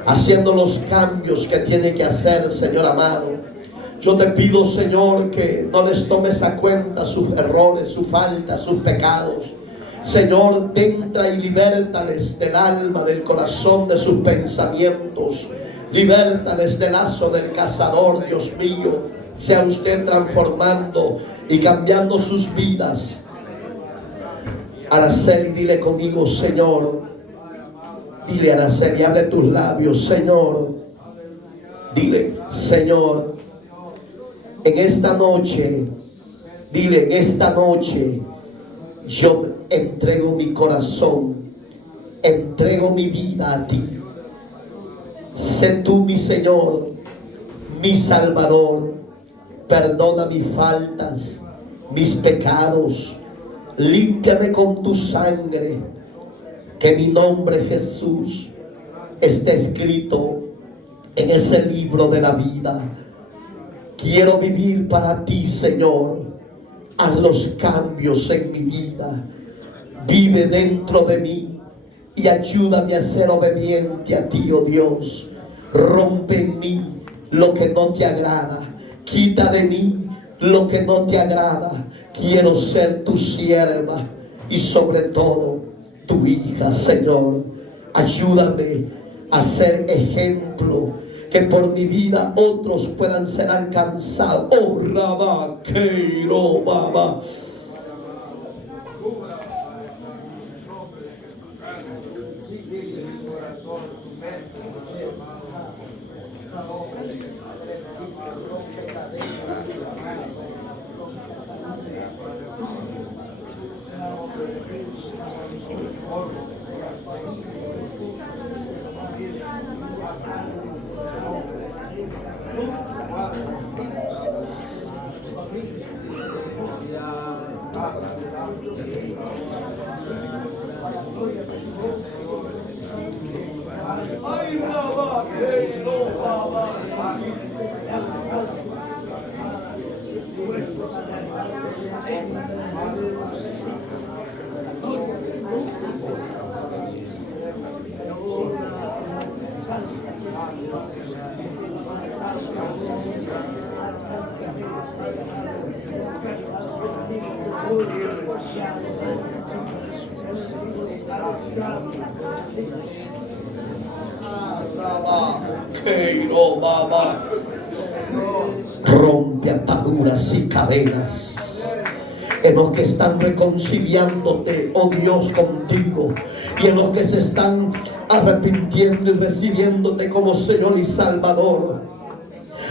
haciendo los cambios que tiene que hacer, Señor amado. Yo te pido, Señor, que no les tomes a cuenta sus errores, sus faltas, sus pecados. Señor, entra y libértales del alma, del corazón, de sus pensamientos. Libértales del lazo del cazador, Dios mío. Sea usted transformando y cambiando sus vidas. Araceli, dile conmigo: Señor, Dile, Araceli, abre tus labios, Señor. Dile, Señor, en esta noche, dile, en esta noche, yo entrego mi corazón, entrego mi vida a ti. Sé tú mi Señor, mi Salvador. Perdona mis faltas, mis pecados. Límpiame con tu sangre. Que mi nombre, Jesús, esté escrito en ese libro de la vida. Quiero vivir para ti, Señor. Haz los cambios en mi vida. Vive dentro de mí y ayúdame a ser obediente a ti, oh Dios. Rompe en mí lo que no te agrada. Quita de mí lo que no te agrada. Quiero ser tu sierva y sobre todo tu hija, Señor. Ayúdame a ser ejemplo, que por mi vida otros puedan ser alcanzados. Oh, Rabá, Keiro, Baba. Rompe ataduras y cadenas en los que están reconciliándote, oh Dios, contigo, y en los que se están arrepintiendo y recibiéndote como Señor y Salvador.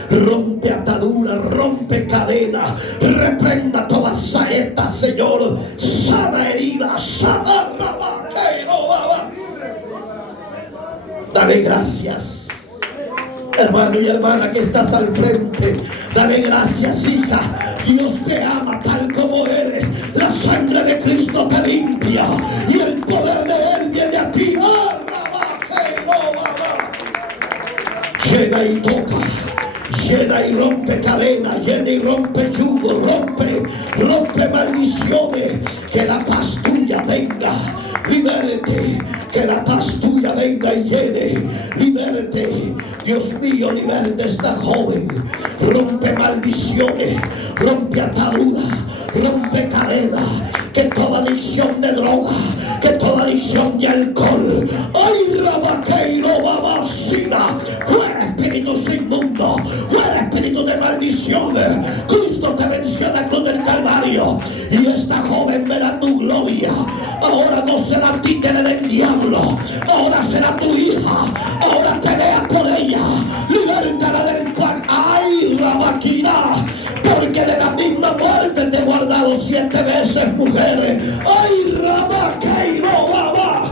Rompe ataduras, rompe cadenas, reprenda toda saeta, Señor. Sana heridas, sana. Dale gracias, hermano y hermana que estás al frente. Dale gracias, hija. Dios te ama tal como eres. La sangre de Cristo te limpia y el poder de Él viene a ti. Llega y toca, llena y rompe cadenas, llena y rompe yugo, rompe maldiciones. Que la paz tuya venga, libérate. Que la paz tuya venga y llene, libérate. Dios mío, libérate a esta joven. Rompe maldiciones, rompe ataduras, rompe cadenas. Que toda adicción de droga, que toda adicción de alcohol, ay, rabaqueiro, babacina, fuera espíritus inmundos, fuera espíritu de maldición. Cristo te venció en la cruz del Calvario y esta joven verá tu gloria. Ahora no será títere del diablo, ahora será tu hija. Ahora pelea por ella, libértala del pan. Ay, rabaquina, porque de la misma muerte te he guardado 7 veces, mujeres. Ay, rabaqueiro, baba.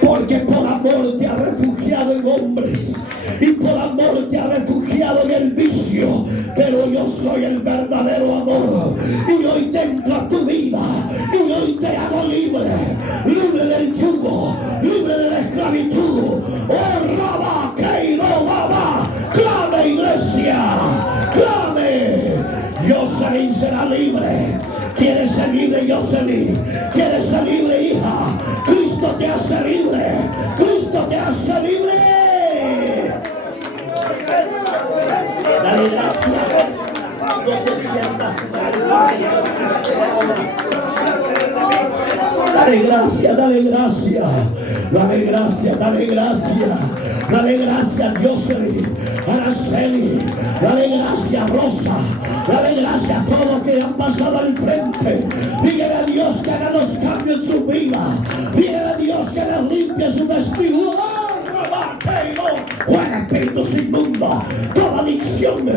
Porque por amor te ha refugiado en hombres y por amor te ha refugiado en el vicio, pero yo soy el verdadero amor y hoy te entro a tu vida y hoy te hago libre, libre del yugo, libre de la esclavitud. Oh, rabaqueiro, baba. Clame, iglesia, clame. Jocelyn será libre. ¿Quieres ser libre, Jocelyn? ¿Quieres ser libre, hija? Cristo te hace libre. Cristo te hace libre. Dale gracias. No te sientas mal. Dale gracias, dale gracias. Dale gracias, dale gracias. Dale gracias, Jocelyn, Araceli. Dale gracias, Rosa. Dale gracias a todos los que han pasado al frente. Dígale a Dios que haga los cambios en su vida. Dígale a Dios que les limpie su vestidura. Fuera espíritus inmundos, toda adicción,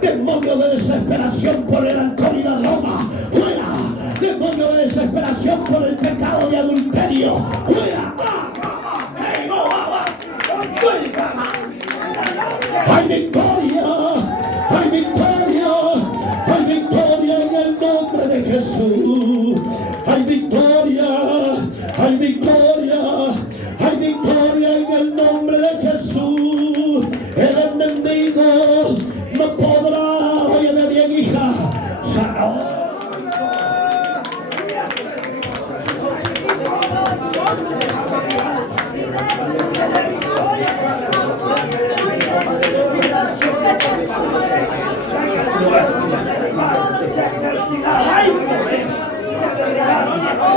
demonio de desesperación por el alcohol y la droga. Fuera, demonio de desesperación por el pecado de adulterio. Fuera. Hay victoria, hay victoria, hay victoria en el nombre de Jesús. Hay victoria, hay victoria, hay victoria en el nombre de Jesús. El enemigo no podrá, óyeme bien, hija.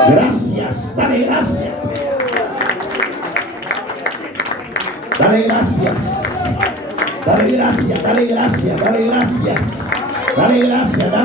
Gracias, dale gracias. Dale gracias. Dale gracias, dale gracias, dale gracias. Dale gracias, dale.